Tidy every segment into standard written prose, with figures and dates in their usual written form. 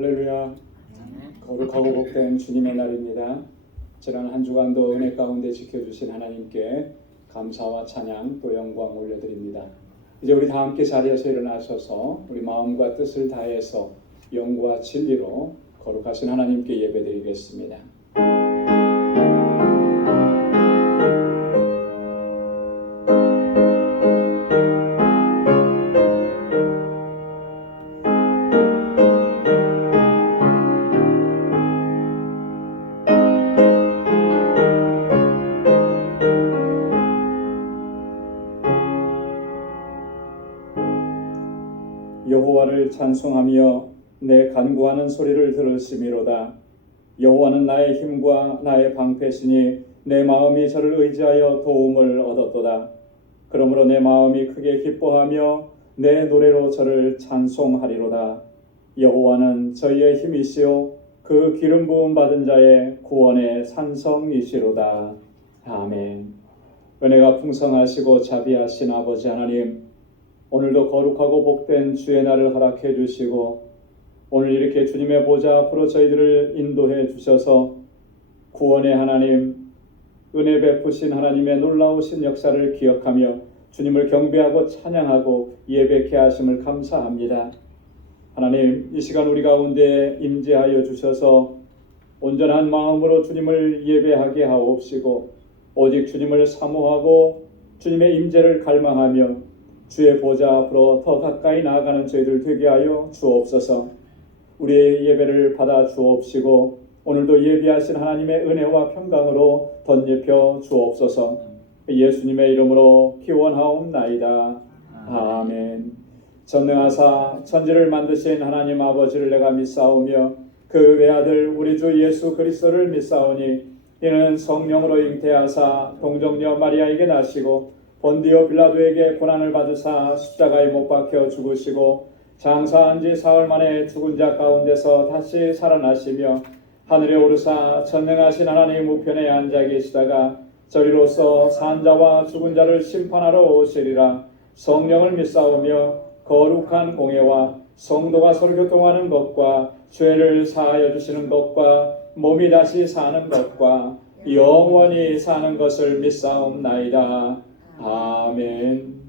할렐루야. 거룩하고 복된 주님의 날입니다. 지난 한 주간도 은혜 가운데 지켜주신 하나님께 감사와 찬양 또 영광 올려드립니다. 이제 우리 다 함께 자리에서 일어나셔서 우리 마음과 뜻을 다해서 영과 진리로 거룩하신 하나님께 예배드리겠습니다. 여호와를 찬송하며 내 간구하는 소리를 들으시미로다. 여호와는 나의 힘과 나의 방패시니 내 마음이 저를 의지하여 도움을 얻었도다. 그러므로 내 마음이 크게 기뻐하며 내 노래로 저를 찬송하리로다. 여호와는 저희의 힘이시요 그 기름 부음 받은 자의 구원의 산성이시로다. 아멘. 은혜가 풍성하시고 자비하신 아버지 하나님, 오늘도 거룩하고 복된 주의 날을 허락해 주시고 오늘 이렇게 주님의 보좌 앞으로 저희들을 인도해 주셔서 구원의 하나님, 은혜 베푸신 하나님의 놀라우신 역사를 기억하며 주님을 경배하고 찬양하고 예배케 하심을 감사합니다. 하나님, 이 시간 우리 가운데 임재하여 주셔서 온전한 마음으로 주님을 예배하게 하옵시고 오직 주님을 사모하고 주님의 임재를 갈망하며 주의 보좌 앞으로 더 가까이 나아가는 저희들 되게 하여 주옵소서. 우리의 예배를 받아 주옵시고 오늘도 예비하신 하나님의 은혜와 평강으로 덧입혀 주옵소서. 예수님의 이름으로 기원하옵나이다. 아멘. 전능하사 천지를 만드신 하나님 아버지를 내가 믿사오며 그 외아들 우리 주 예수 그리스도를 믿사오니 이는 성령으로 잉태하사 동정녀 마리아에게 나시고 본디오 빌라도에게 고난을 받으사 십자가에 못 박혀 죽으시고 장사한 지 사흘 만에 죽은 자 가운데서 다시 살아나시며 하늘에 오르사 전능하신 하나님 우편에 앉아 계시다가 저리로서 산 자와 죽은 자를 심판하러 오시리라. 성령을 믿사오며 거룩한 공예와 성도가 서로 교통하는 것과 죄를 사하여 주시는 것과 몸이 다시 사는 것과 영원히 사는 것을 믿사옵나이다. 아멘.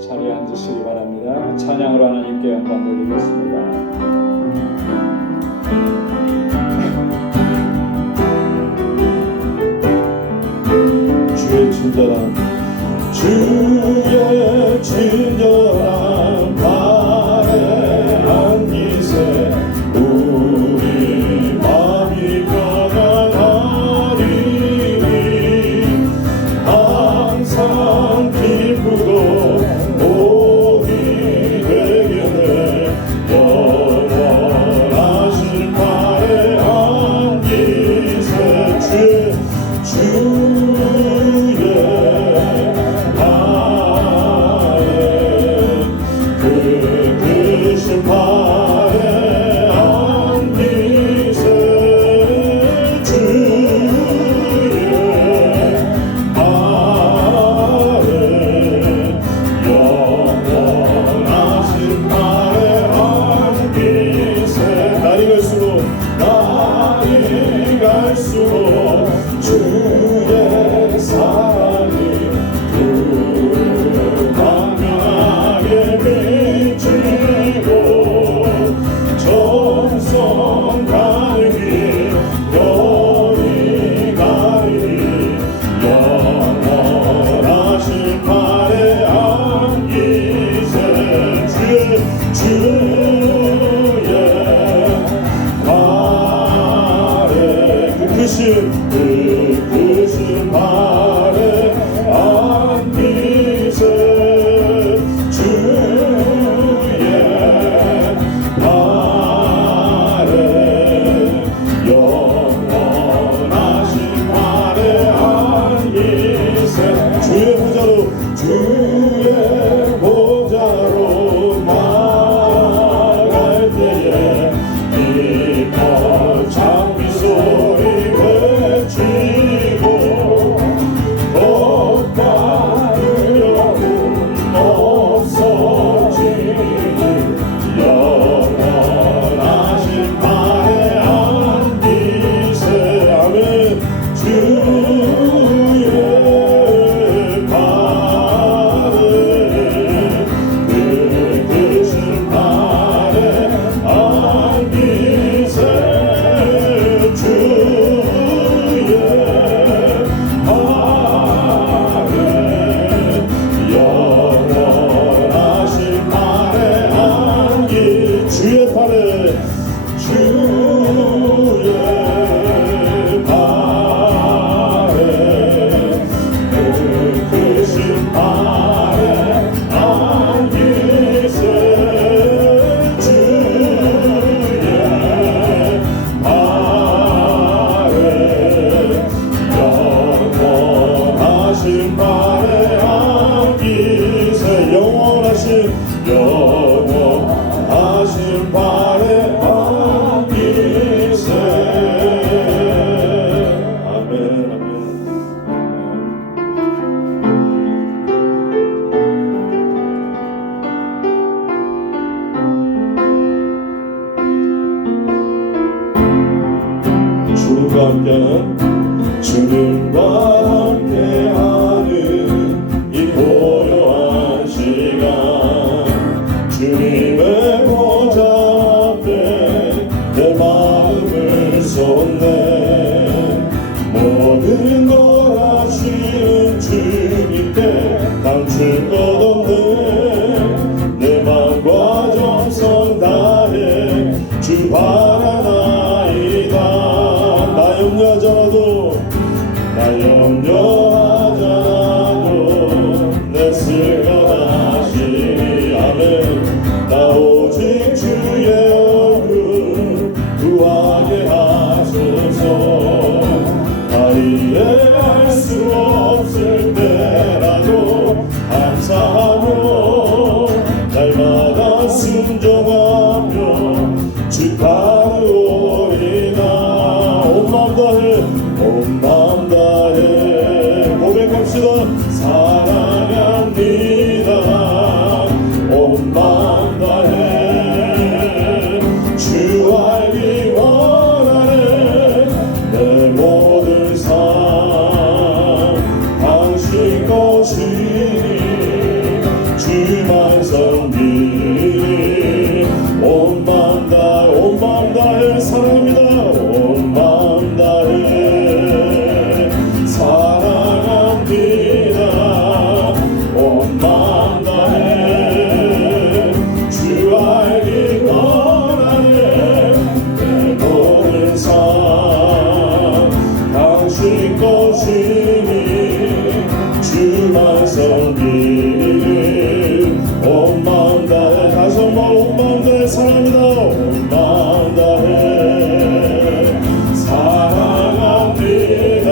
자리에 앉으시기 바랍니다. 찬양으로 하나님께 영광 돌리겠습니다. 주의 친절한 발에 안기세 우리 마음이 평안하리니 항상 기쁘고 복이 되기를 영원하신 발에 안기세 주의 발에 그 크신 발에 안기세 주의 발에 영원하신 발에 안기세 날이 갈수록 주의 사랑이 광명하게 비치고 정성 가는 길 열이 가리니 영원하신 발에 안기세 주의 발에 그 크신 발에 안기세 주의 발에 영원하신 발에 안기세 주의 보좌로 나아갈 때에 기뻐 장미 소리 외치고 주님과 함께하는 이 고요한 시간 주님의 보좌 앞에 내 마음을 쏟네 모든 걸 하시는 주님께 감출 것 없네 내 마음과 정성 다해 주 바라나이다 나 염려하잖아도 내 쓸 것 하시니 아멘 나 오직 주의 얼굴 구하게 하소서 다리에 갈 수 없을 때라도 감사하며 날마다 순종하며 주 따르오리나 온 마음 다해 온 마음 다해 고백합시다 사랑합니다 온 마음 다해 주 알기 원하네 내 모든 삶 당신 것이니 주만 섬기니 온 마음 다해 사랑합니다 온 마음 다해 사랑합니다 온 마음 다해 주 알기 원하네 내 모든 삶 당신 것이니 주만 섬기니 온 마음 다해 다시 한번 온 마음 다해 사랑합니다 온 마음 다해 사랑합니다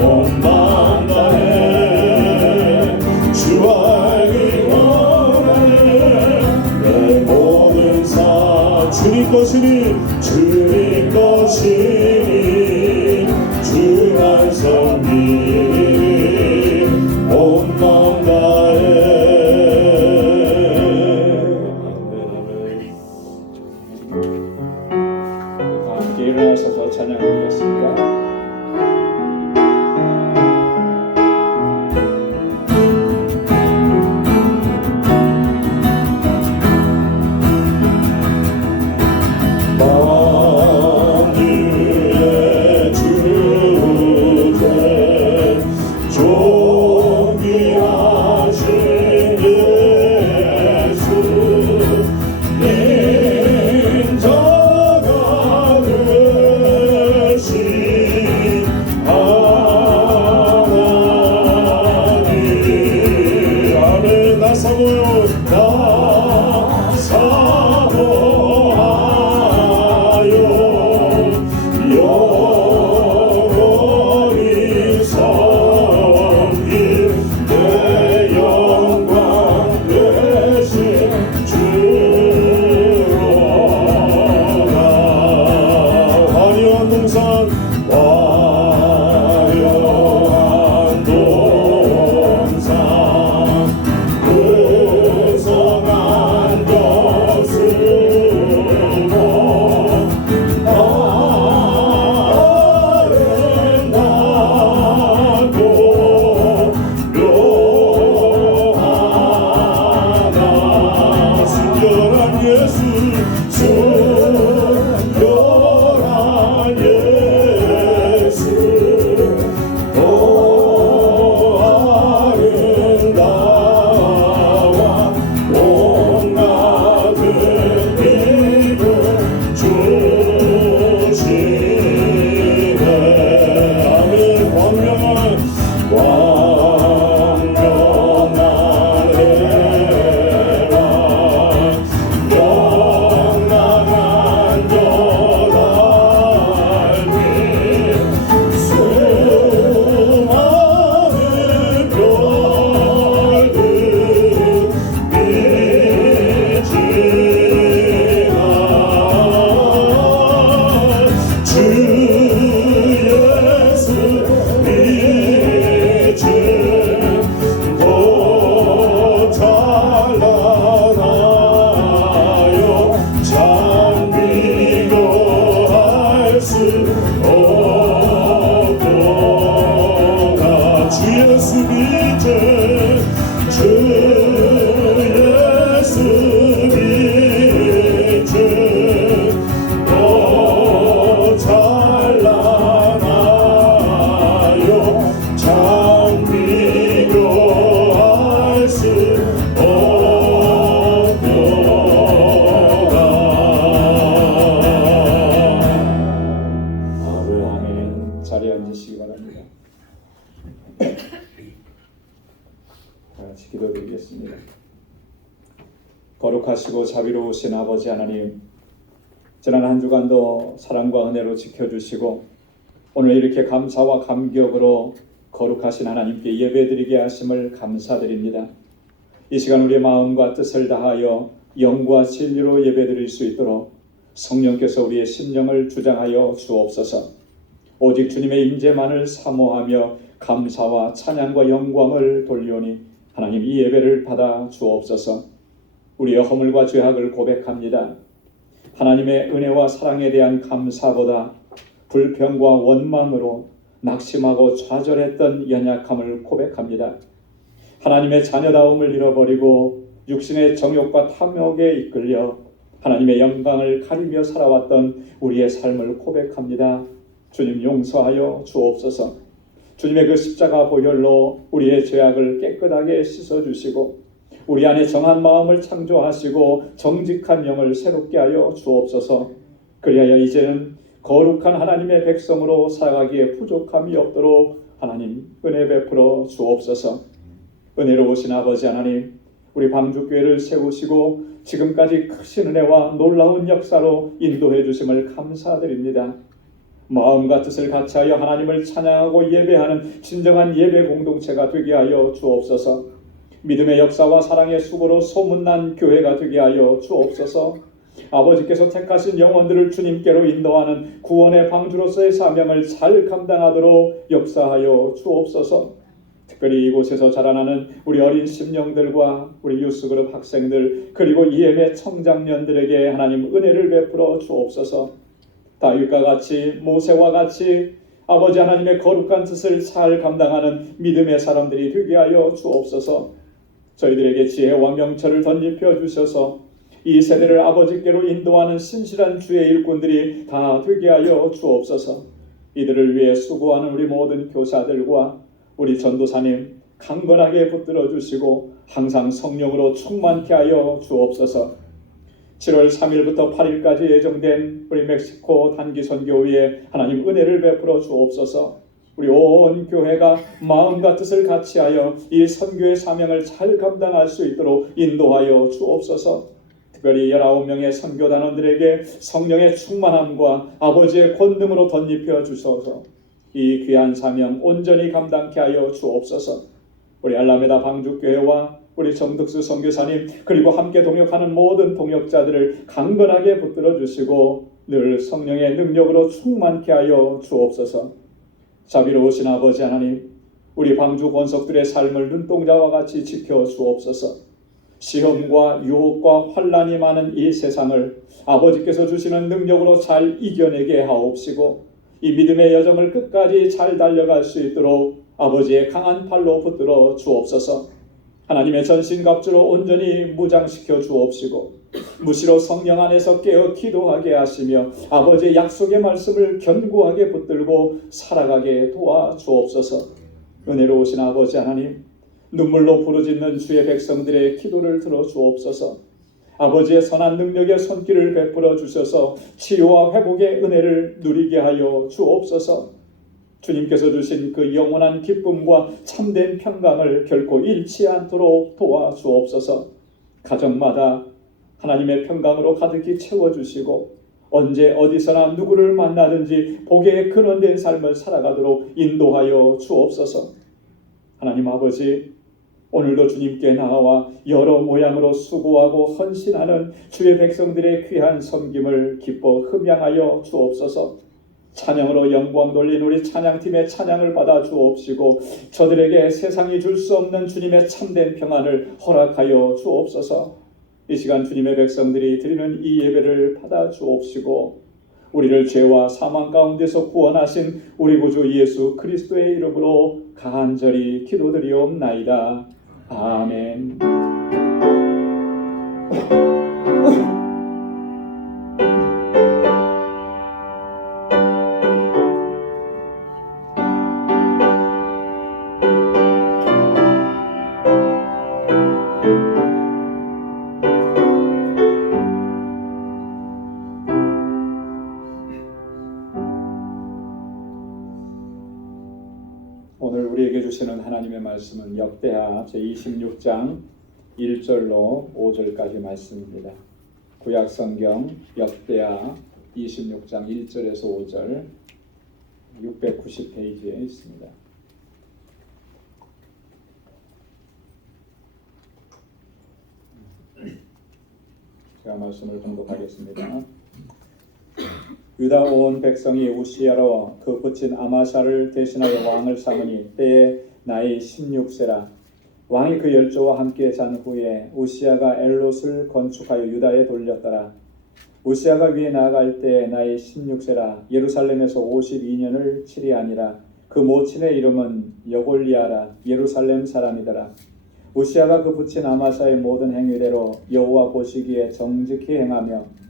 온 마음 다해 주 알기 원하네 내 모든 삶 주님 것이니 주만 섬기니 온 마음 다해 함께 일어나셔서 찬양드리겠습니다. 만유의 주제 존귀하신 예수 인자가 되신 하나님 아멘 나 사모요 나 사모하여 영원히 섬길 내 영광 되신 주로라 화려한 동산 풍성한 젖을 아름답고 묘하나 순결한 예수 순결한 예수 없도다. 주 예수 믿제 주 예수 믿제 더 찬란하여 장비교할 수 아멘. 자리에 앉으시기 바랍니다. 다 같이 기도드리겠습니다. 거룩하시고 자비로우신 아버지 하나님, 지난 한 주간도 사랑과 은혜로 지켜주시고 오늘 이렇게 감사와 감격으로 거룩하신 하나님께 예배드리게 하심을 감사드립니다. 이 시간 우리의 마음과 뜻을 다하여 영과 진리로 예배드릴 수 있도록 성령께서 우리의 심령을 주장하여 주옵소서. 오직 주님의 임재만을 사모하며 감사와 찬양과 영광을 돌리오니 하나님 이 예배를 받아 주옵소서. 우리의 허물과 죄악을 고백합니다. 하나님의 은혜와 사랑에 대한 감사보다 불평과 원망으로 낙심하고 좌절했던 연약함을 고백합니다. 하나님의 자녀다움을 잃어버리고 육신의 정욕과 탐욕에 이끌려 하나님의 영광을 가리며 살아왔던 우리의 삶을 고백합니다. 주님 용서하여 주옵소서. 주님의 그 십자가 보혈로 우리의 죄악을 깨끗하게 씻어주시고 우리 안에 정한 마음을 창조하시고 정직한 영을 새롭게 하여 주옵소서. 그리하여 이제는 거룩한 하나님의 백성으로 살아가기에 부족함이 없도록 하나님 은혜 베풀어 주옵소서. 은혜로우신 아버지 하나님, 우리 방주교회를 세우시고 지금까지 크신 은혜와 놀라운 역사로 인도해 주심을 감사드립니다. 마음과 뜻을 같이하여 하나님을 찬양하고 예배하는 진정한 예배 공동체가 되게 하여 주옵소서. 믿음의 역사와 사랑의 수고로 소문난 교회가 되게 하여 주옵소서. 아버지께서 택하신 영혼들을 주님께로 인도하는 구원의 방주로서의 사명을 잘 감당하도록 역사하여 주옵소서. 특별히 이곳에서 자라나는 우리 어린 심령들과 우리 유스그룹 학생들 그리고 EM의 청장년들에게 하나님 은혜를 베풀어 주옵소서. 다윗과 같이 모세와 같이 아버지 하나님의 거룩한 뜻을 잘 감당하는 믿음의 사람들이 되게 하여 주옵소서. 저희들에게 지혜와 명철을 덧입혀 주셔서 이 세대를 아버지께로 인도하는 신실한 주의 일꾼들이 다 되게 하여 주옵소서. 이들을 위해 수고하는 우리 모든 교사들과 우리 전도사님 강건하게 붙들어 주시고 항상 성령으로 충만케 하여 주옵소서. 7월 3일부터 8일까지 예정된 우리 멕시코 단기 선교회에 하나님 은혜를 베풀어 주옵소서. 우리 온 교회가 마음과 뜻을 같이하여 이 선교의 사명을 잘 감당할 수 있도록 인도하여 주옵소서. 특별히 19명의 선교단원들에게 성령의 충만함과 아버지의 권능으로 덧입혀 주소서. 이 귀한 사명 온전히 감당케 하여 주옵소서. 우리 알라메다 방주교회와 우리 정득수 선교사님 그리고 함께 동역하는 모든 동역자들을 강건하게 붙들어 주시고 늘 성령의 능력으로 충만케 하여 주옵소서. 자비로우신 아버지 하나님, 우리 방주 권속들의 삶을 눈동자와 같이 지켜 주옵소서. 시험과 유혹과 환난이 많은 이 세상을 아버지께서 주시는 능력으로 잘 이겨내게 하옵시고 이 믿음의 여정을 끝까지 잘 달려갈 수 있도록 아버지의 강한 팔로 붙들어 주옵소서. 하나님의 전신갑주로 온전히 무장시켜 주옵시고 무시로 성령 안에서 깨어 기도하게 하시며 아버지의 약속의 말씀을 견고하게 붙들고 살아가게 도와 주옵소서. 은혜로우신 아버지 하나님, 눈물로 부르짖는 주의 백성들의 기도를 들어 주옵소서. 아버지의 선한 능력의 손길을 베풀어 주셔서 치유와 회복의 은혜를 누리게 하여 주옵소서. 주님께서 주신 그 영원한 기쁨과 참된 평강을 결코 잃지 않도록 도와주옵소서. 가정마다 하나님의 평강으로 가득히 채워주시고 언제 어디서나 누구를 만나든지 복의 근원된 삶을 살아가도록 인도하여 주옵소서. 하나님 아버지, 오늘도 주님께 나아와 여러 모양으로 수고하고 헌신하는 주의 백성들의 귀한 섬김을 기뻐 흠양하여 주옵소서. 찬양으로 영광 돌린 우리 찬양팀의 찬양을 받아 주옵시고 저들에게 세상이 줄 수 없는 주님의 참된 평안을 허락하여 주옵소서. 이 시간 주님의 백성들이 드리는 이 예배를 받아 주옵시고 우리를 죄와 사망 가운데서 구원하신 우리 구주 예수 그리스도의 이름으로 간절히 기도드리옵나이다. 아멘. 오늘 우리에게 주시는 하나님의 말씀은 역대하 제26장 1절로 5절까지 말씀입니다. 구약성경 역대하 26장 1절에서 5절 690페이지에 있습니다. 제가 말씀을 공독하겠습니다. 유다 온 백성이 우시야로 그 붙인 아마샤를 대신하여 왕을 삼으니 때에 나이 16세라. 왕이 그 열조와 함께 잔 후에 우시야가 엘롯을 건축하여 유다에 돌렸더라. 우시야가 위에 나아갈 때 나이 16세라. 예루살렘에서 52년을 치리하니라. 그 모친의 이름은 여골리아라. 예루살렘 사람이더라. 우시야가 그 붙인 아마샤의 모든 행위대로 여호와 보시기에 정직히 행하며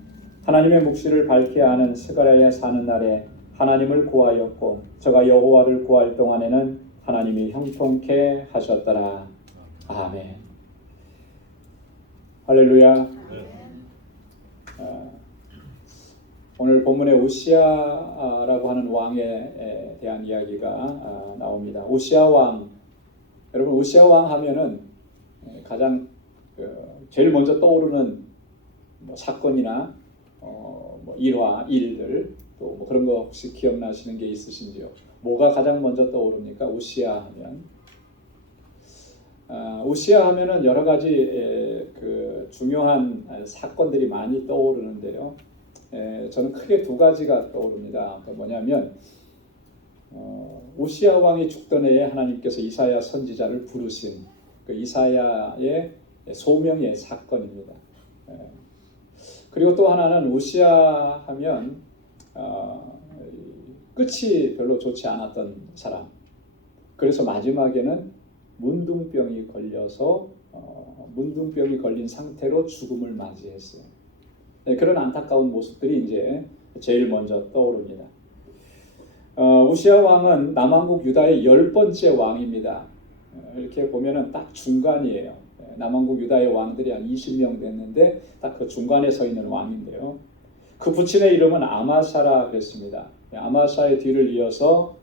하나님의 묵시를 밝히 아는 스가랴에 사는 날에 하나님을 구하였고 저가 여호와를 구할 동안에는 하나님이 형통케 하셨더라. 아멘. 할렐루야. 오늘 본문에 우시야라고 하는 왕에 대한 이야기가 나옵니다. 우시야 왕, 여러분 우시야 왕 하면은 가장 제일 먼저 떠오르는 사건이나 일화, 일들 또 그런 거 혹시 기억나시는 게 있으신지요? 뭐가 가장 먼저 떠오릅니까? 우시야 하면 우시야 하면은 여러 가지 그 중요한 사건들이 많이 떠오르는데요. 저는 크게 두 가지가 떠오릅니다. 뭐냐면 우시야 왕이 죽던 해에 하나님께서 이사야 선지자를 부르신 그 이사야의 소명의 사건입니다. 그리고 또 하나는 우시야 하면 끝이 별로 좋지 않았던 사람. 그래서 마지막에는 문둥병이 걸려서 문둥병이 걸린 상태로 죽음을 맞이했어요. 그런 안타까운 모습들이 이제 제일 먼저 떠오릅니다. 우시야 왕은 남왕국 유다의 10번째 왕입니다. 이렇게 보면은 딱 중간이에요. 남왕국 유다의 왕들이 한 20명 됐는데 딱 그 중간에 서 있는 왕인데요. 그 부친의 이름은 아마샤라 그랬습니다. 아마샤의 뒤를 이어서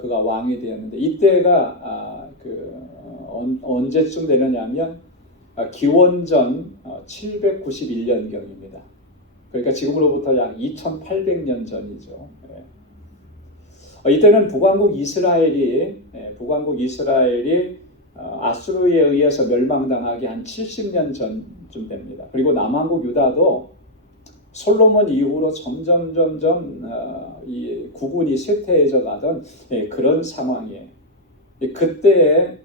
그가 왕이 되었는데 이때가 언제쯤 되느냐면 기원전 791년경입니다. 그러니까 지금으로부터 약 2800년 전이죠. 이때는 북왕국 이스라엘이 아수르에 의해서 멸망당하기 한 70년 전쯤 됩니다. 그리고 남왕국 유다도 솔로몬 이후로 점점 이 국운이 쇠퇴해져 가던 그런 상황이에요. 그때에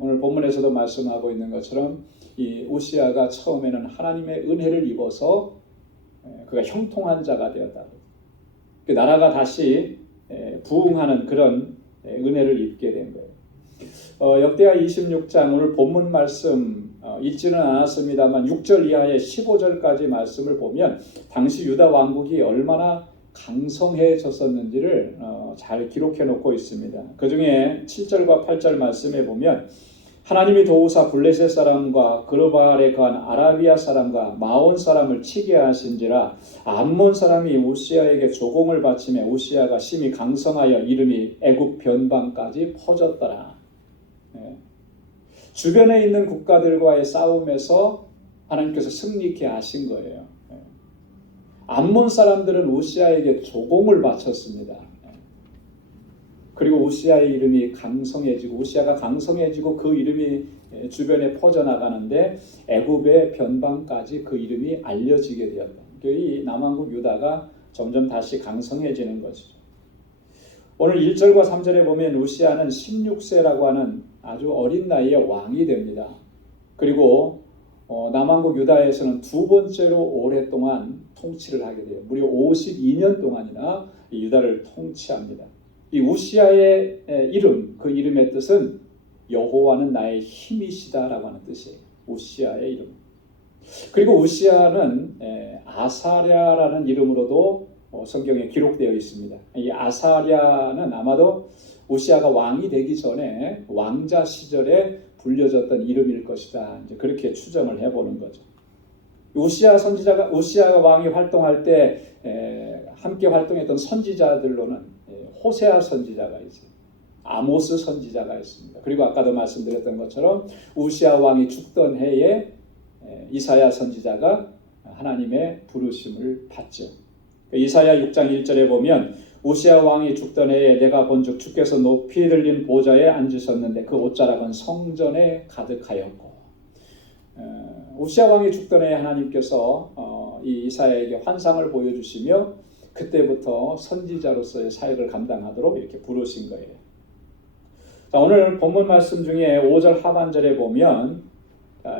오늘 본문에서도 말씀하고 있는 것처럼 이 우시야가 처음에는 하나님의 은혜를 입어서 그가 형통한 자가 되었다. 그 나라가 다시 부흥하는 그런 은혜를 입게 된 거예요. 역대하 26장 오늘 본문 말씀 읽지는 않았습니다만 6절 이하의 15절까지 말씀을 보면 당시 유다 왕국이 얼마나 강성해졌었는지를 잘 기록해 놓고 있습니다. 그 중에 7절과 8절 말씀에 보면 하나님이 도우사 블레셋 사람과 그르바알에 거한 아라비아 사람과 마온 사람을 치게 하신지라 암몬 사람이 우시야에게 조공을 바치매 우시야가 심히 강성하여 이름이 애굽 변방까지 퍼졌더라. 주변에 있는 국가들과의 싸움에서 하나님께서 승리케 하신 거예요. 암몬 사람들은 우시야에게 조공을 바쳤습니다. 그리고 우시야의 이름이 강성해지고 우시야가 강성해지고 그 이름이 주변에 퍼져나가는데 애굽의 변방까지 그 이름이 알려지게 되었다. 이 남왕국 유다가 점점 다시 강성해지는 것이죠. 오늘 1절과 3절에 보면 우시야는 16세라고 하는 아주 어린 나이에 왕이 됩니다. 그리고 남왕국 유다에서는 두 번째로 오랫동안 통치를 하게 돼요. 무려 52년 동안이나 이 유다를 통치합니다. 이 우시아의 이름, 그 이름의 뜻은 여호와는 나의 힘이시다라고 하는 뜻이에요. 우시아의 이름. 그리고 우시아는 아사랴라는 이름으로도 성경에 기록되어 있습니다. 이 아사랴는 아마도 우시아가 왕이 되기 전에 왕자 시절에 불려졌던 이름일 것이다. 이제 그렇게 추정을 해보는 거죠. 우시아가 왕이 활동할 때 함께 활동했던 선지자들로는 호세아 선지자가 있어요. 아모스 선지자가 있습니다. 그리고 아까도 말씀드렸던 것처럼 우시아 왕이 죽던 해에 이사야 선지자가 하나님의 부르심을 받죠. 이사야 6장 1절에 보면 우시아 왕이 죽던 해에 내가 본즉 주께서 높이 들린 보좌에 앉으셨는데 그 옷자락은 성전에 가득하였고, 우시아 왕이 죽던 해에 하나님께서 이 이사야에게 환상을 보여주시며 그때부터 선지자로서의 사역을 감당하도록 이렇게 부르신 거예요. 자, 오늘 본문 말씀 중에 5절 하반절에 보면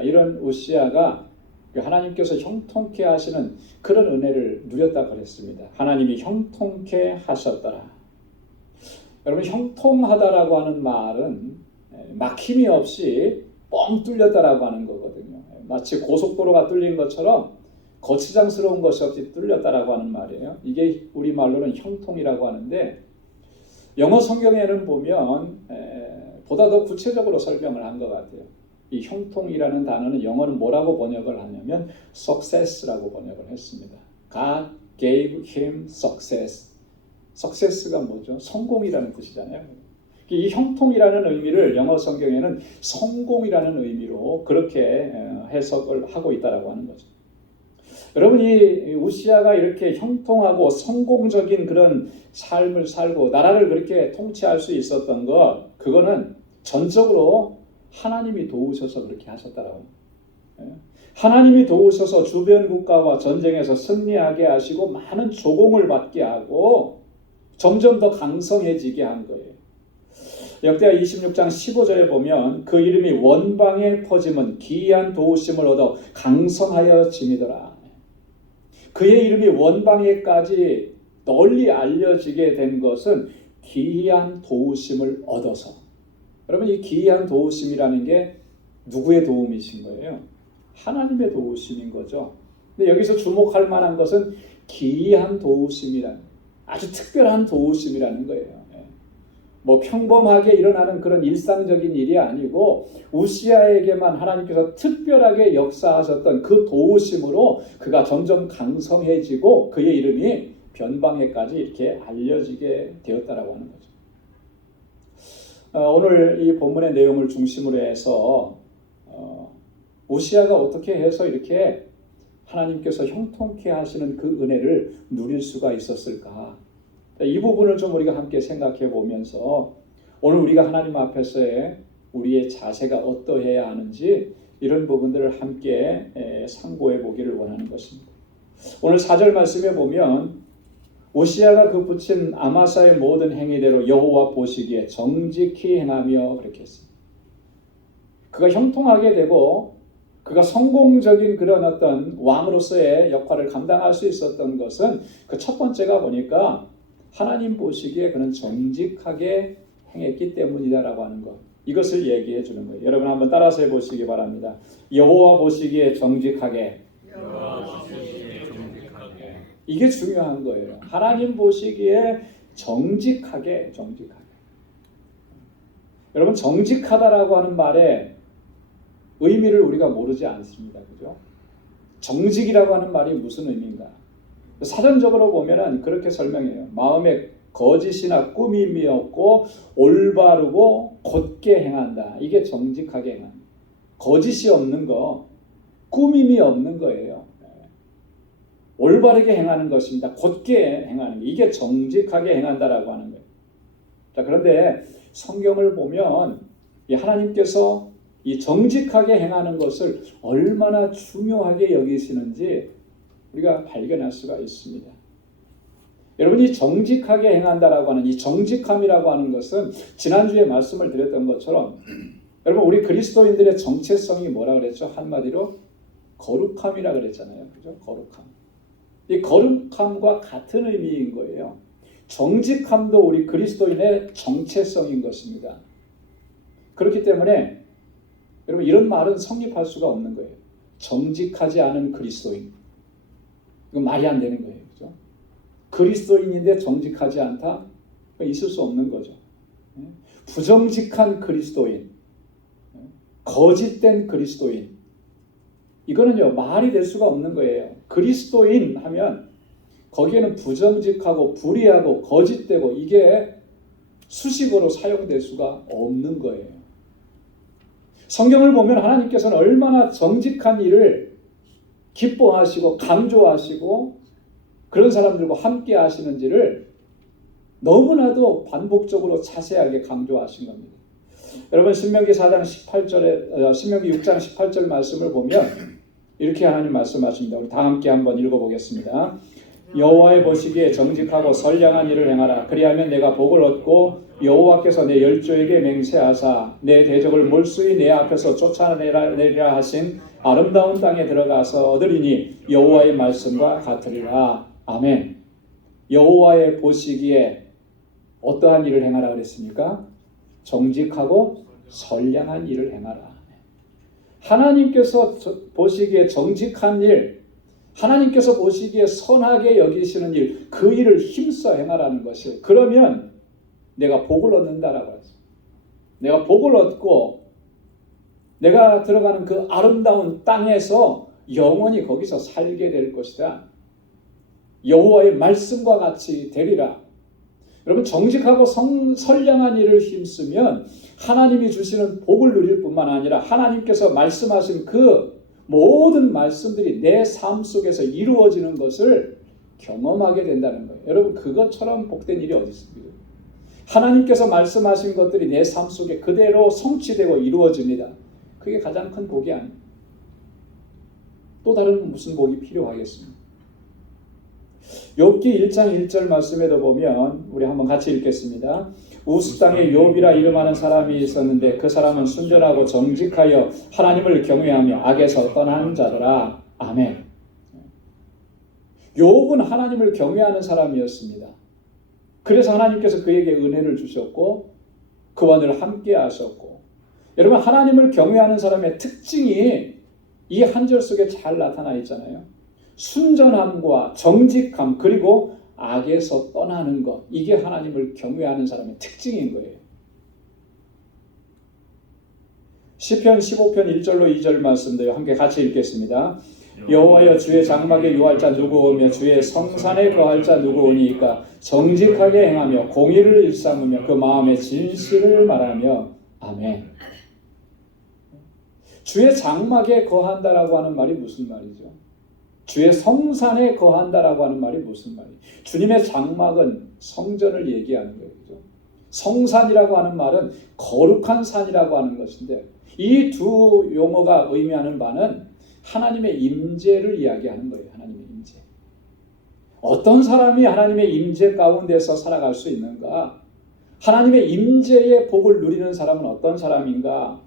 이런 우시아가 하나님께서 형통케 하시는 그런 은혜를 누렸다 그랬습니다. 하나님이 형통케 하셨더라. 여러분, 형통하다라고 하는 말은 막힘이 없이 뻥 뚫렸다라고 하는 거거든요. 마치 고속도로가 뚫린 것처럼 거치장스러운 것이 없이 뚫렸다라고 하는 말이에요. 이게 우리말로는 형통이라고 하는데, 영어 성경에는 보면 보다 더 구체적으로 설명을 한 것 같아요. 이 형통이라는 단어는 영어는 뭐라고 번역을 하냐면 success라고 번역을 했습니다. God gave him success. success가 뭐죠? 성공이라는 뜻이잖아요. 이 형통이라는 의미를 영어 성경에는 성공이라는 의미로 그렇게 해석을 하고 있다라고 하는 거죠. 여러분, 이 우시아가 이렇게 형통하고 성공적인 그런 삶을 살고 나라를 그렇게 통치할 수 있었던 것, 그거는 전적으로 하나님이 도우셔서 그렇게 하셨다라고 합니다. 하나님이 도우셔서 주변 국가와 전쟁에서 승리하게 하시고 많은 조공을 받게 하고 점점 더 강성해지게 한 거예요. 역대하 26장 15절에 보면 그 이름이 원방에 퍼짐은 기이한 도우심을 얻어 강성하여 지니더라. 그의 이름이 원방에까지 널리 알려지게 된 것은 기이한 도우심을 얻어서. 여러분, 이 기이한 도우심이라는 게 누구의 도움이신 거예요? 하나님의 도우심인 거죠. 근데 여기서 주목할 만한 것은 기이한 도우심이라는, 아주 특별한 도우심이라는 거예요. 뭐 평범하게 일어나는 그런 일상적인 일이 아니고 우시아에게만 하나님께서 특별하게 역사하셨던 그 도우심으로 그가 점점 강성해지고 그의 이름이 변방에까지 이렇게 알려지게 되었다라고 하는 거죠. 오늘 이 본문의 내용을 중심으로 해서 우시아가 어떻게 해서 이렇게 하나님께서 형통케 하시는 그 은혜를 누릴 수가 있었을까? 이 부분을 좀 우리가 함께 생각해 보면서 오늘 우리가 하나님 앞에서의 우리의 자세가 어떠해야 하는지 이런 부분들을 함께 상고해 보기를 원하는 것입니다. 오늘 4절 말씀에 보면 우시아가 그 붙인 아마사의 모든 행위대로 여호와 보시기에 정직히 행하며 그렇게 했습니다. 그가 형통하게 되고 그가 성공적인 그런 어떤 왕으로서의 역할을 감당할 수 있었던 것은 그 첫 번째가 보니까 하나님 보시기에 그는 정직하게 행했기 때문이다라고 하는 것. 이것을 얘기해 주는 거예요. 여러분 한번 따라서 해보시기 바랍니다. 여호와 보시기에 정직하게. 이게 중요한 거예요. 하나님 보시기에 정직하게. 여러분, 정직하다라고 하는 말에 의미를 우리가 모르지 않습니다. 그죠? 정직이라고 하는 말이 무슨 의미인가? 사전적으로 보면은 그렇게 설명해요. 마음에 거짓이나 꾸밈이 없고 올바르고 곧게 행한다. 이게 정직하게 행한다. 거짓이 없는 거, 꾸밈이 없는 거예요. 올바르게 행하는 것입니다. 곧게 행하는 게, 이게 정직하게 행한다라고 하는 거예요. 자, 그런데 성경을 보면 이 하나님께서 이 정직하게 행하는 것을 얼마나 중요하게 여기시는지 우리가 발견할 수가 있습니다. 여러분이 정직하게 행한다라고 하는 이 정직함이라고 하는 것은 지난주에 말씀을 드렸던 것처럼 여러분, 우리 그리스도인들의 정체성이 뭐라 그랬죠? 한마디로 거룩함이라 그랬잖아요. 그죠? 거룩함. 이 거룩함과 같은 의미인 거예요. 정직함도 우리 그리스도인의 정체성인 것입니다. 그렇기 때문에 여러분 이런 말은 성립할 수가 없는 거예요. 정직하지 않은 그리스도인. 이거 말이 안 되는 거예요. 그죠? 그리스도인인데 정직하지 않다? 있을 수 없는 거죠. 부정직한 그리스도인, 거짓된 그리스도인, 이거는요 말이 될 수가 없는 거예요. 그리스도인 하면 거기에는 부정직하고 불의하고 거짓되고 이게 수식어로 사용될 수가 없는 거예요. 성경을 보면 하나님께서는 얼마나 정직한 일을 기뻐하시고 강조하시고 그런 사람들과 함께 하시는지를 너무나도 반복적으로 자세하게 강조하신 겁니다. 여러분 신명기 4장 18절에 신명기 6장 18절 말씀을 보면 이렇게 하나님 말씀하십니다. 우리 다 함께 한번 읽어보겠습니다. 여호와의 보시기에 정직하고 선량한 일을 행하라. 그리하면 내가 복을 얻고 여호와께서 내 열조에게 맹세하사 내 대적을 몰수히 내 앞에서 쫓아내리라 하신 아름다운 땅에 들어가서 얻으리니 여호와의 말씀과 같으리라. 아멘. 여호와의 보시기에 어떠한 일을 행하라 그랬습니까? 정직하고 선량한 일을 행하라. 하나님께서 보시기에 정직한 일, 하나님께서 보시기에 선하게 여기시는 일, 그 일을 힘써 행하라는 것이에요. 그러면 내가 복을 얻는다라고 하죠. 내가 복을 얻고 내가 들어가는 그 아름다운 땅에서 영원히 거기서 살게 될 것이다. 여호와의 말씀과 같이 되리라. 여러분 정직하고 선량한 일을 힘쓰면 하나님이 주시는 복을 누릴 뿐만 아니라 하나님께서 말씀하신 그 모든 말씀들이 내 삶 속에서 이루어지는 것을 경험하게 된다는 거예요. 여러분 그것처럼 복된 일이 어디 있습니까? 하나님께서 말씀하신 것들이 내 삶 속에 그대로 성취되고 이루어집니다. 그게 가장 큰 복이 아닙니다. 또 다른 무슨 복이 필요하겠습니까? 욥기 1장 1절 말씀에도 보면 우리 한번 같이 읽겠습니다. 우스 땅에 욥이라 이름하는 사람이 있었는데 그 사람은 순전하고 정직하여 하나님을 경외하며 악에서 떠난 자더라. 아멘. 욥은 하나님을 경외하는 사람이었습니다. 그래서 하나님께서 그에게 은혜를 주셨고 그와 늘 함께 하셨고 여러분 하나님을 경외하는 사람의 특징이 이 한 절 속에 잘 나타나 있잖아요. 순전함과 정직함 그리고 악에서 떠나는 것 이게 하나님을 경외하는 사람의 특징인 거예요. 시편 15편 1절로 2절 말씀도요. 함께 같이 읽겠습니다. 여호와여 주의 장막에 유할 자 누구 오며 주의 성산에 거할 자 누구 오니까 정직하게 행하며 공의를 일삼으며 그 마음의 진실을 말하며 아멘. 주의 장막에 거한다라고 하는 말이 무슨 말이죠? 주의 성산에 거한다라고 하는 말이 무슨 말이에요? 주님의 장막은 성전을 얘기하는 거예요. 그죠? 성산이라고 하는 말은 거룩한 산이라고 하는 것인데 이 두 용어가 의미하는 바는 하나님의 임재를 이야기하는 거예요. 하나님의 임재. 어떤 사람이 하나님의 임재 가운데서 살아갈 수 있는가? 하나님의 임재의 복을 누리는 사람은 어떤 사람인가?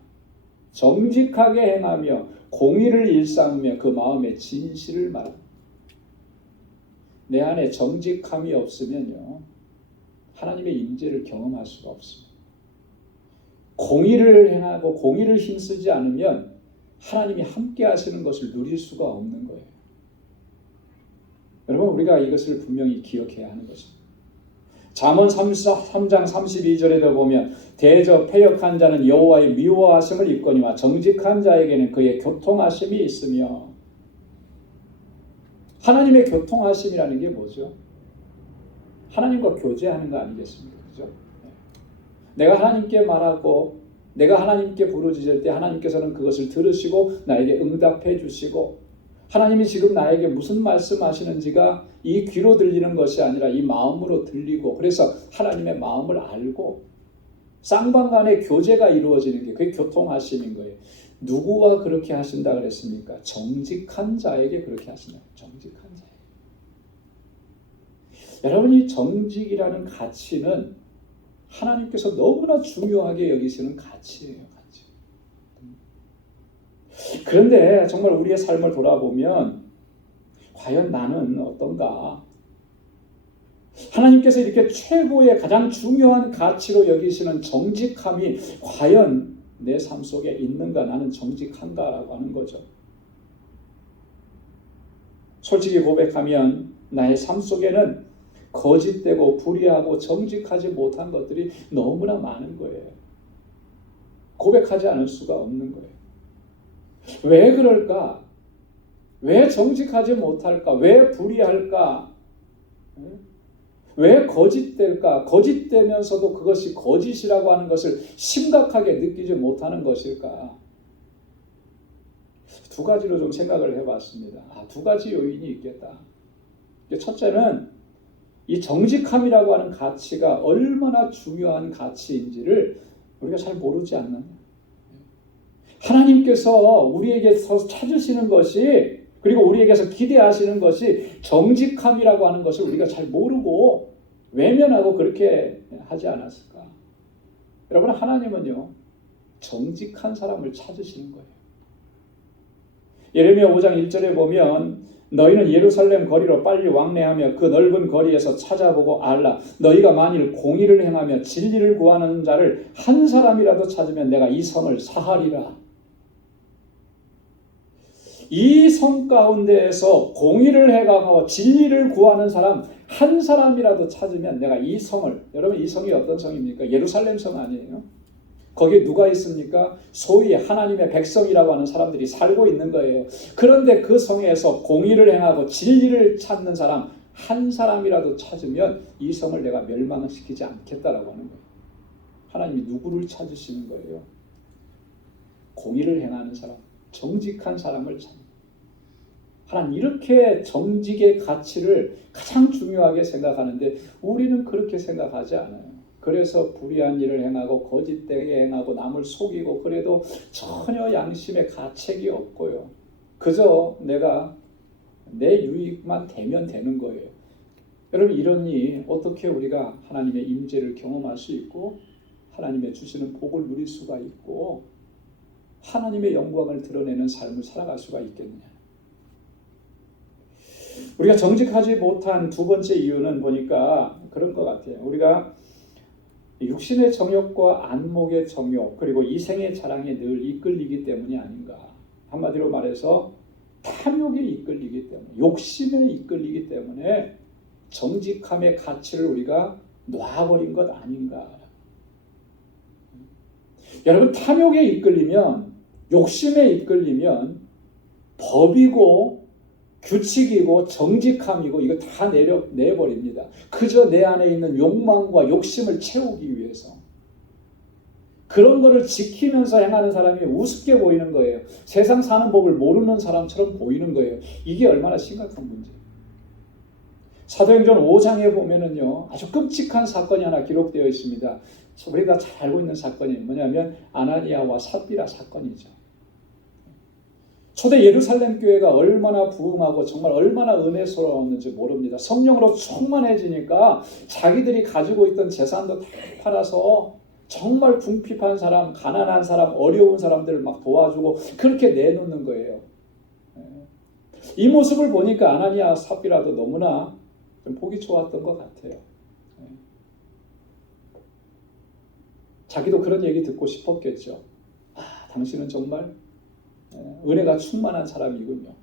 정직하게 행하며 공의를 일삼으며 그 마음의 진실을 말합니다. 내 안에 정직함이 없으면요 하나님의 임재를 경험할 수가 없습니다. 공의를 행하고 공의를 힘쓰지 않으면 하나님이 함께 하시는 것을 누릴 수가 없는 거예요. 여러분 우리가 이것을 분명히 기억해야 하는 것입니다. 잠언 3장 32절에도 보면 대저 패역한 자는 여호와의 미워하심을 입거니와 정직한 자에게는 그의 교통하심이 있으며 하나님의 교통하심이라는 게 뭐죠? 하나님과 교제하는 거 아니겠습니까? 그죠? 내가 하나님께 말하고 내가 하나님께 부르짖을 때 하나님께서는 그것을 들으시고 나에게 응답해 주시고 하나님이 지금 나에게 무슨 말씀하시는지가 이 귀로 들리는 것이 아니라 이 마음으로 들리고 그래서 하나님의 마음을 알고 쌍방간의 교제가 이루어지는 게 그게 교통하심인 거예요. 누구와 그렇게 하신다 그랬습니까? 정직한 자에게 그렇게 하신다. 정직한 자에게. 여러분 이 정직이라는 가치는 하나님께서 너무나 중요하게 여기시는 가치예요. 가치. 그런데 정말 우리의 삶을 돌아보면 과연 나는 어떤가? 하나님께서 이렇게 최고의 가장 중요한 가치로 여기시는 정직함이 과연 내 삶 속에 있는가? 나는 정직한가라고 하는 거죠. 솔직히 고백하면 나의 삶 속에는 거짓되고 불의하고 정직하지 못한 것들이 너무나 많은 거예요. 고백하지 않을 수가 없는 거예요. 왜 그럴까? 왜 정직하지 못할까? 왜 불의할까? 왜 거짓될까? 거짓되면서도 그것이 거짓이라고 하는 것을 심각하게 느끼지 못하는 것일까? 두 가지로 좀 생각을 해봤습니다. 두 가지 요인이 있겠다. 첫째는 이 정직함이라고 하는 가치가 얼마나 중요한 가치인지를 우리가 잘 모르지 않느냐. 하나님께서 우리에게서 찾으시는 것이, 그리고 우리에게서 기대하시는 것이 정직함이라고 하는 것을 우리가 잘 모르고 외면하고 그렇게 하지 않았을까? 여러분, 하나님은요, 정직한 사람을 찾으시는 거예요. 예레미야 5장 1절에 보면 너희는 예루살렘 거리로 빨리 왕래하며 그 넓은 거리에서 찾아보고 알라. 너희가 만일 공의를 행하며 진리를 구하는 자를 한 사람이라도 찾으면 내가 이 성을 사하리라. 이 성 가운데에서 공의를 해가고 진리를 구하는 사람 한 사람이라도 찾으면 내가 이 성을, 여러분 이 성이 어떤 성입니까? 예루살렘 성 아니에요? 거기에 누가 있습니까? 소위 하나님의 백성이라고 하는 사람들이 살고 있는 거예요. 그런데 그 성에서 공의를 행하고 진리를 찾는 사람 한 사람이라도 찾으면 이 성을 내가 멸망시키지 않겠다라고 하는 거예요. 하나님이 누구를 찾으시는 거예요? 공의를 행하는 사람, 정직한 사람을 찾는. 하나님 이렇게 정직의 가치를 가장 중요하게 생각하는데 우리는 그렇게 생각하지 않아요. 그래서 불의한 일을 행하고 거짓되게 행하고 남을 속이고 그래도 전혀 양심의 가책이 없고요. 그저 내가 내 유익만 되면 되는 거예요. 여러분 이러니 어떻게 우리가 하나님의 임재를 경험할 수 있고 하나님의 주시는 복을 누릴 수가 있고 하나님의 영광을 드러내는 삶을 살아갈 수가 있겠느냐. 우리가 정직하지 못한 두 번째 이유는 보니까 그런 것 같아요. 우리가 육신의 정욕과 안목의 정욕 그리고 이생의 자랑에 늘 이끌리기 때문이 아닌가. 한마디로 말해서 탐욕에 이끌리기 때문에, 욕심에 이끌리기 때문에 정직함의 가치를 우리가 놔버린 것 아닌가. 여러분 탐욕에 이끌리면, 욕심에 이끌리면 법이고 규칙이고 정직함이고 이거 다 내버립니다. 그저 내 안에 있는 욕망과 욕심을 채우기 위해서. 그런 거를 지키면서 행하는 사람이 우습게 보이는 거예요. 세상 사는 법을 모르는 사람처럼 보이는 거예요. 이게 얼마나 심각한 문제예요. 사도행전 5장에 보면은요, 아주 끔찍한 사건이 하나 기록되어 있습니다. 우리가 잘 알고 있는 사건이 뭐냐면 아나니아와 삽비라 사건이죠. 초대 예루살렘 교회가 얼마나 부흥하고 정말 얼마나 은혜스러웠는지 모릅니다. 성령으로 충만해지니까 자기들이 가지고 있던 재산도 다 팔아서 정말 궁핍한 사람, 가난한 사람, 어려운 사람들을 막 도와주고 그렇게 내놓는 거예요. 이 모습을 보니까 아나니아 삽비라도 너무나 좀 보기 좋았던 것 같아요. 자기도 그런 얘기 듣고 싶었겠죠. 당신은 정말 은혜가 충만한 사람이군요.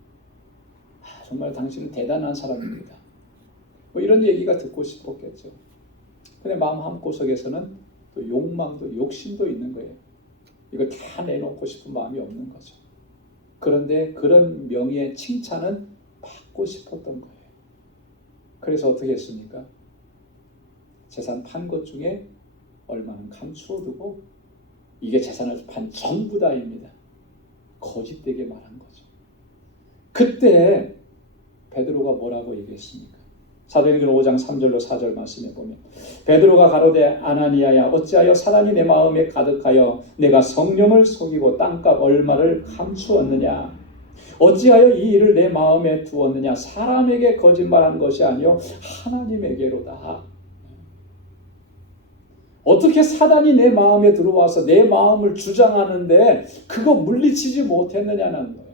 정말 당신은 대단한 사람입니다. 뭐 이런 얘기가 듣고 싶었겠죠. 근데 마음 한구석에서는 또 욕망도 욕심도 있는 거예요. 이걸 다 내놓고 싶은 마음이 없는 거죠. 그런데 그런 명예의 칭찬은 받고 싶었던 거예요. 그래서 어떻게 했습니까? 재산 판 것 중에 얼마는 감추어 두고 이게 재산을 판 전부 다입니다. 거짓되게 말한 거죠. 그때 베드로가 뭐라고 얘기했습니까? 사도행전 5장 3절로 4절 말씀에 보면 베드로가 가로되 아나니아야 어찌하여 사단이 내 마음에 가득하여 내가 성령을 속이고 땅값 얼마를 감추었느냐. 어찌하여 이 일을 내 마음에 두었느냐. 사람에게 거짓말한 것이 아니요 하나님에게로다. 어떻게 사단이 내 마음에 들어와서 내 마음을 주장하는데 그거 물리치지 못했느냐는 거예요.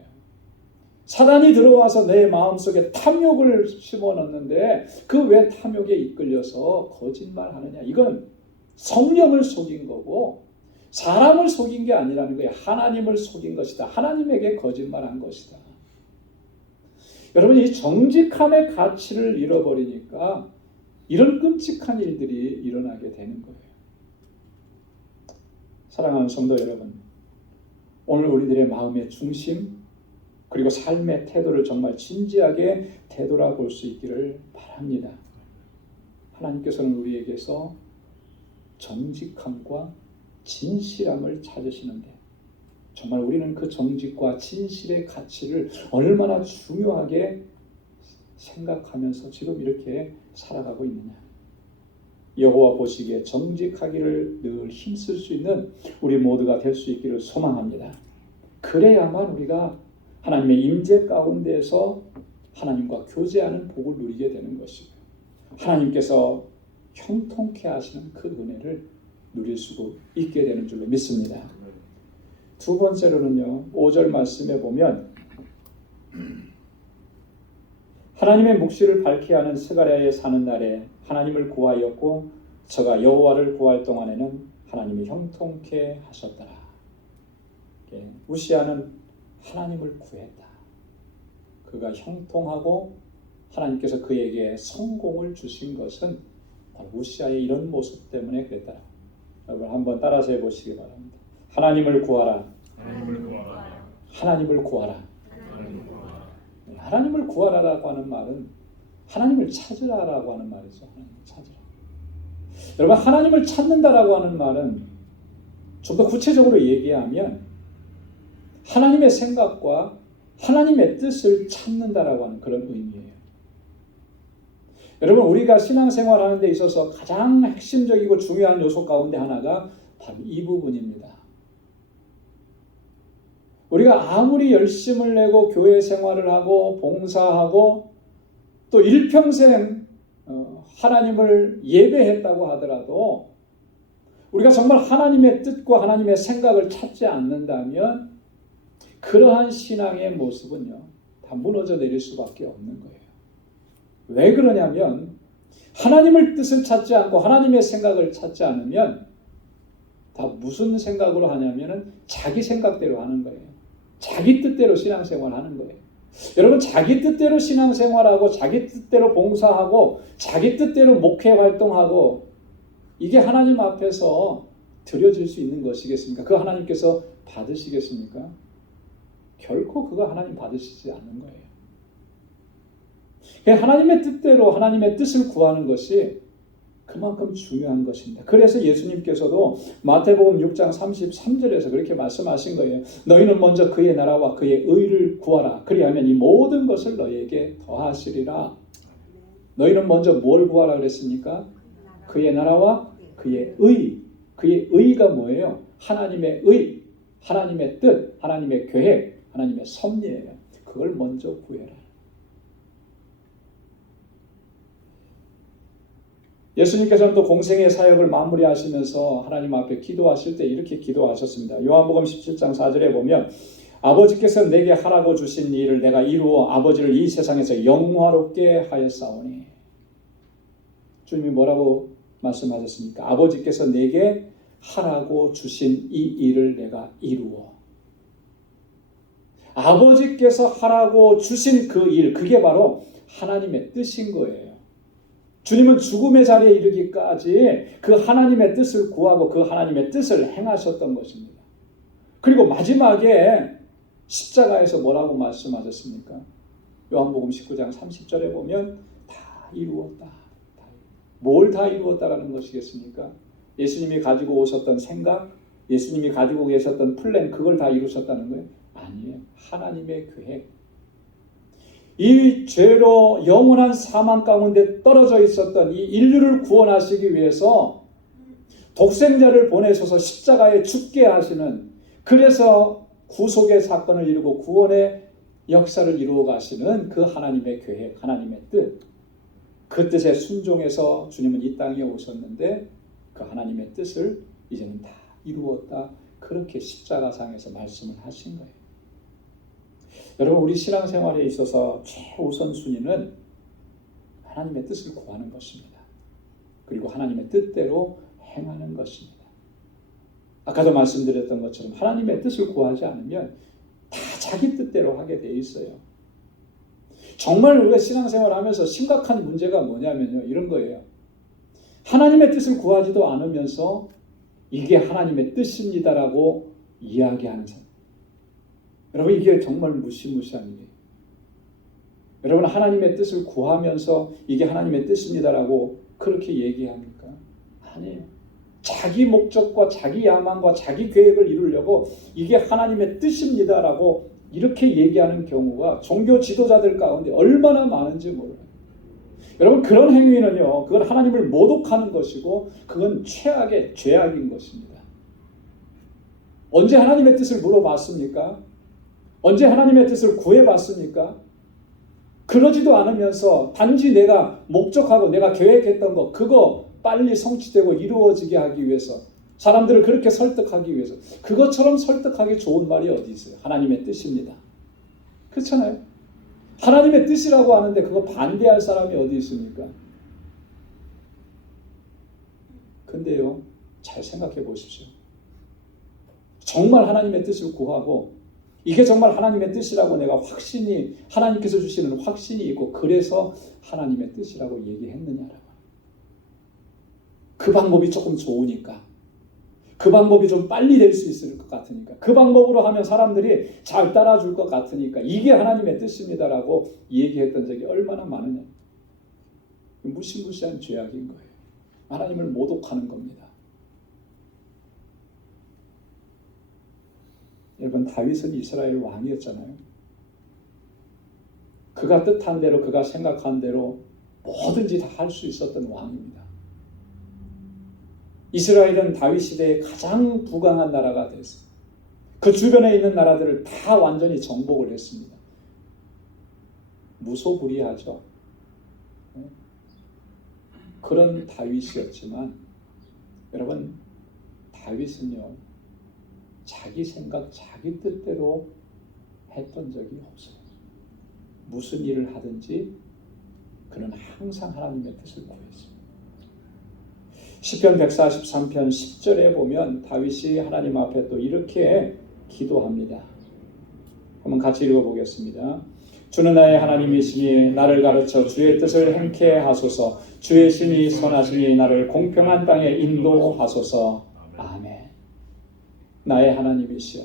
사단이 들어와서 내 마음속에 탐욕을 심어넣는데 그 왜 탐욕에 이끌려서 거짓말하느냐. 이건 성령을 속인 거고 사람을 속인 게 아니라는 거예요. 하나님을 속인 것이다. 하나님에게 거짓말한 것이다. 여러분, 이 정직함의 가치를 잃어버리니까 이런 끔찍한 일들이 일어나게 되는 거예요. 사랑하는 성도 여러분, 오늘 우리들의 마음의 중심 그리고 삶의 태도를 정말 진지하게 되돌아볼 수 있기를 바랍니다. 하나님께서는 우리에게서 정직함과 진실함을 찾으시는데 정말 우리는 그 정직과 진실의 가치를 얼마나 중요하게 생각하면서 지금 이렇게 살아가고 있느냐. 여호와 보시기에 정직하기를 늘 힘쓸 수 있는 우리 모두가 될 수 있기를 소망합니다. 그래야만 우리가 하나님의 임재 가운데에서 하나님과 교제하는 복을 누리게 되는 것이고 하나님께서 형통케 하시는 그 은혜를 누릴 수 있게 되는 줄로 믿습니다. 두 번째로는요, 5절 말씀에 보면 하나님의 묵시를 밝히 하는 스가랴에 사는 날에 하나님을 구하였고 저가 여호와를 구할 동안에는 하나님이 형통케 하셨더라. 우시아는 하나님을 구했다. 그가 형통하고 하나님께서 그에게 성공을 주신 것은 바로 우시아의 이런 모습 때문에 그랬다. 여러분 한번 따라서 해보시기 바랍니다. 하나님을 구하라. 하나님을 구하라. 하나님을 구하라. 하나님을 구하라. 하나님을 구하라라고 하는 말은 하나님을 찾으라라고 하는 말이죠. 하나님을 찾으라. 여러분, 하나님을 찾는다라고 하는 말은 좀 더 구체적으로 얘기하면 하나님의 생각과 하나님의 뜻을 찾는다라고 하는 그런 의미예요. 여러분, 우리가 신앙생활하는 데 있어서 가장 핵심적이고 중요한 요소 가운데 하나가 바로 이 부분입니다. 우리가 아무리 열심을 내고 교회 생활을 하고 봉사하고 또 일평생 하나님을 예배했다고 하더라도 우리가 정말 하나님의 뜻과 하나님의 생각을 찾지 않는다면 그러한 신앙의 모습은요, 다 무너져 내릴 수밖에 없는 거예요. 왜 그러냐면 하나님의 뜻을 찾지 않고 하나님의 생각을 찾지 않으면 다 무슨 생각으로 하냐면은 자기 생각대로 하는 거예요. 자기 뜻대로 신앙생활 하는 거예요. 여러분, 자기 뜻대로 신앙생활하고 자기 뜻대로 봉사하고 자기 뜻대로 목회 활동하고 이게 하나님 앞에서 드려질 수 있는 것이겠습니까? 그 하나님께서 받으시겠습니까? 결코 그거 하나님 받으시지 않는 거예요. 하나님의 뜻대로 하나님의 뜻을 구하는 것이 그만큼 중요한 것입니다. 그래서 예수님께서도 마태복음 6장 33절에서 그렇게 말씀하신 거예요. 너희는 먼저 그의 나라와 그의 의를 구하라. 그리하면 이 모든 것을 너희에게 더하시리라. 너희는 먼저 뭘 구하라 그랬습니까? 그의 나라와 그의 의. 그의 의가 뭐예요? 하나님의 의, 하나님의 뜻, 하나님의 계획, 하나님의 섭리예요. 그걸 먼저 구해라. 예수님께서는 또 공생의 사역을 마무리하시면서 하나님 앞에 기도하실 때 이렇게 기도하셨습니다. 요한복음 17장 4절에 보면 아버지께서 내게 하라고 주신 일을 내가 이루어 아버지를 이 세상에서 영화롭게 하였사오니. 주님이 뭐라고 말씀하셨습니까? 아버지께서 내게 하라고 주신 이 일을 내가 이루어. 아버지께서 하라고 주신 그 일, 그게 바로 하나님의 뜻인 거예요. 주님은 죽음의 자리에 이르기까지 그 하나님의 뜻을 구하고 그 하나님의 뜻을 행하셨던 것입니다. 그리고 마지막에 십자가에서 뭐라고 말씀하셨습니까? 요한복음 19장 30절에 보면 다 이루었다. 뭘 다 이루었다라는 것이겠습니까? 예수님이 가지고 오셨던 생각, 예수님이 가지고 계셨던 플랜, 그걸 다 이루셨다는 거예요? 아니에요. 하나님의 계획. 이 죄로 영원한 사망 가운데 떨어져 있었던 이 인류를 구원하시기 위해서 독생자를 보내셔서 십자가에 죽게 하시는, 그래서 구속의 사건을 이루고 구원의 역사를 이루어 가시는 그 하나님의 계획, 하나님의 뜻, 그 뜻에 순종해서 주님은 이 땅에 오셨는데 그 그 하나님의 뜻을 이제는 다 이루었다. 그렇게 십자가상에서 말씀을 하신 거예요. 여러분, 우리 신앙생활에 있어서 최우선순위는 하나님의 뜻을 구하는 것입니다. 그리고 하나님의 뜻대로 행하는 것입니다. 아까도 말씀드렸던 것처럼 하나님의 뜻을 구하지 않으면 다 자기 뜻대로 하게 돼 있어요. 정말 우리가 신앙생활을 하면서 심각한 문제가 뭐냐면요, 이런 거예요. 하나님의 뜻을 구하지도 않으면서 이게 하나님의 뜻입니다라고 이야기하는 사람. 여러분, 이게 정말 무시무시한 일이에요. 여러분, 하나님의 뜻을 구하면서 이게 하나님의 뜻입니다라고 그렇게 얘기합니까? 아니에요. 자기 목적과 자기 야망과 자기 계획을 이루려고 이게 하나님의 뜻입니다라고 이렇게 얘기하는 경우가 종교 지도자들 가운데 얼마나 많은지 몰라요. 여러분, 그런 행위는요, 그건 하나님을 모독하는 것이고 그건 최악의 죄악인 것입니다. 언제 하나님의 뜻을 물어봤습니까? 언제 하나님의 뜻을 구해봤습니까? 그러지도 않으면서 단지 내가 목적하고 내가 계획했던 거 그거 빨리 성취되고 이루어지게 하기 위해서, 사람들을 그렇게 설득하기 위해서, 그것처럼 설득하기 좋은 말이 어디 있어요? 하나님의 뜻입니다. 그렇잖아요. 하나님의 뜻이라고 하는데 그거 반대할 사람이 어디 있습니까? 근데요, 잘 생각해 보십시오. 정말 하나님의 뜻을 구하고 이게 정말 하나님의 뜻이라고 내가 확신이, 하나님께서 주시는 확신이 있고 그래서 하나님의 뜻이라고 얘기했느냐라고. 그 방법이 조금 좋으니까, 그 방법이 좀 빨리 될 수 있을 것 같으니까, 그 방법으로 하면 사람들이 잘 따라줄 것 같으니까 이게 하나님의 뜻입니다라고 얘기했던 적이 얼마나 많으냐. 무시무시한 죄악인 거예요. 하나님을 모독하는 겁니다. 여러분, 다윗은 이스라엘 왕이었잖아요. 그가 뜻한 대로, 그가 생각한 대로 뭐든지 다 할 수 있었던 왕입니다. 이스라엘은 다윗 시대에 가장 부강한 나라가 됐어요. 그 주변에 있는 나라들을 다 완전히 정복을 했습니다. 무소불위하죠. 그런 다윗이었지만 여러분, 다윗은요, 자기 생각, 자기 뜻대로 했던 적이 없어요. 무슨 일을 하든지 그는 항상 하나님의 뜻을 구했습니다. 시편 143편 10절에 보면 다윗이 하나님 앞에 또 이렇게 기도합니다. 한번 같이 읽어보겠습니다. 주는 나의 하나님이시니 나를 가르쳐 주의 뜻을 행케 하소서. 주의 신이 선하시니 나를 공평한 땅에 인도하소서. 아멘. 나의 하나님이시여,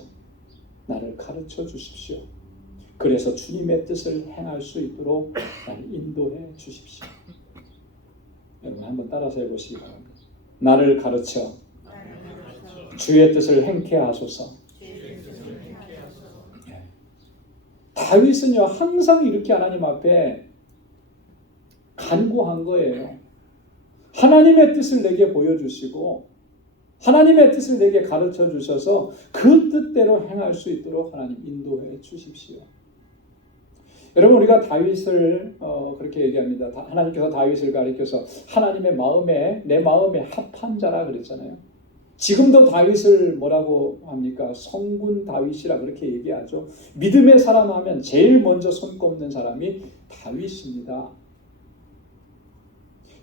나를 가르쳐 주십시오. 그래서 주님의 뜻을 행할 수 있도록 나를 인도해 주십시오. 여러분, 한번 따라서 해보시기 바랍니다. 나를 가르쳐 주의 뜻을 행케 하소서. 다윗은요, 항상 이렇게 하나님 앞에 간구한 거예요. 하나님의 뜻을 내게 보여주시고 하나님의 뜻을 내게 가르쳐 주셔서 그 뜻대로 행할 수 있도록 하나님 인도해 주십시오. 여러분, 우리가 다윗을 그렇게 얘기합니다. 하나님께서 다윗을 가리켜서 하나님의 마음에, 내 마음에 합한 자라 그랬잖아요. 지금도 다윗을 뭐라고 합니까? 성군 다윗이라 그렇게 얘기하죠. 믿음의 사람 하면 제일 먼저 손꼽는 사람이 다윗입니다.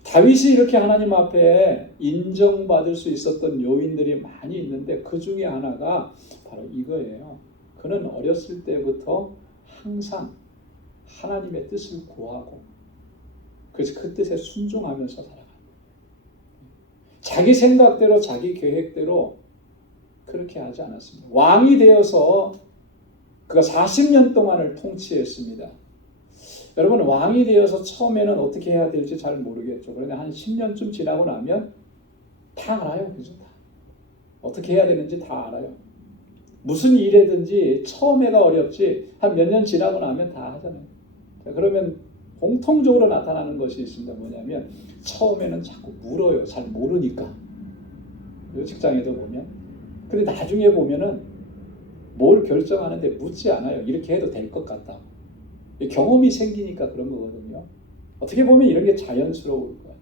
다윗이 이렇게 하나님 앞에 인정받을 수 있었던 요인들이 많이 있는데 그 중에 하나가 바로 이거예요. 그는 어렸을 때부터 항상 하나님의 뜻을 구하고 그래서 그 뜻에 순종하면서 살아갑니다. 자기 생각대로 자기 계획대로 그렇게 하지 않았습니다. 왕이 되어서 그가 40년 동안을 통치했습니다. 여러분, 왕이 되어서 처음에는 어떻게 해야 될지 잘 모르겠죠. 그런데 한 10년쯤 지나고 나면 다 알아요. 그죠? 어떻게 해야 되는지 다 알아요. 무슨 일이든지 처음에가 어렵지 한 몇 년 지나고 나면 다 하잖아요. 자, 그러면 공통적으로 나타나는 것이 있습니다. 뭐냐면 처음에는 자꾸 물어요. 잘 모르니까. 그리고 직장에도 보면. 근데 나중에 보면은 뭘 결정하는데 묻지 않아요. 이렇게 해도 될 것 같다. 경험이 생기니까 그런 거거든요. 어떻게 보면 이런 게 자연스러울 거예요.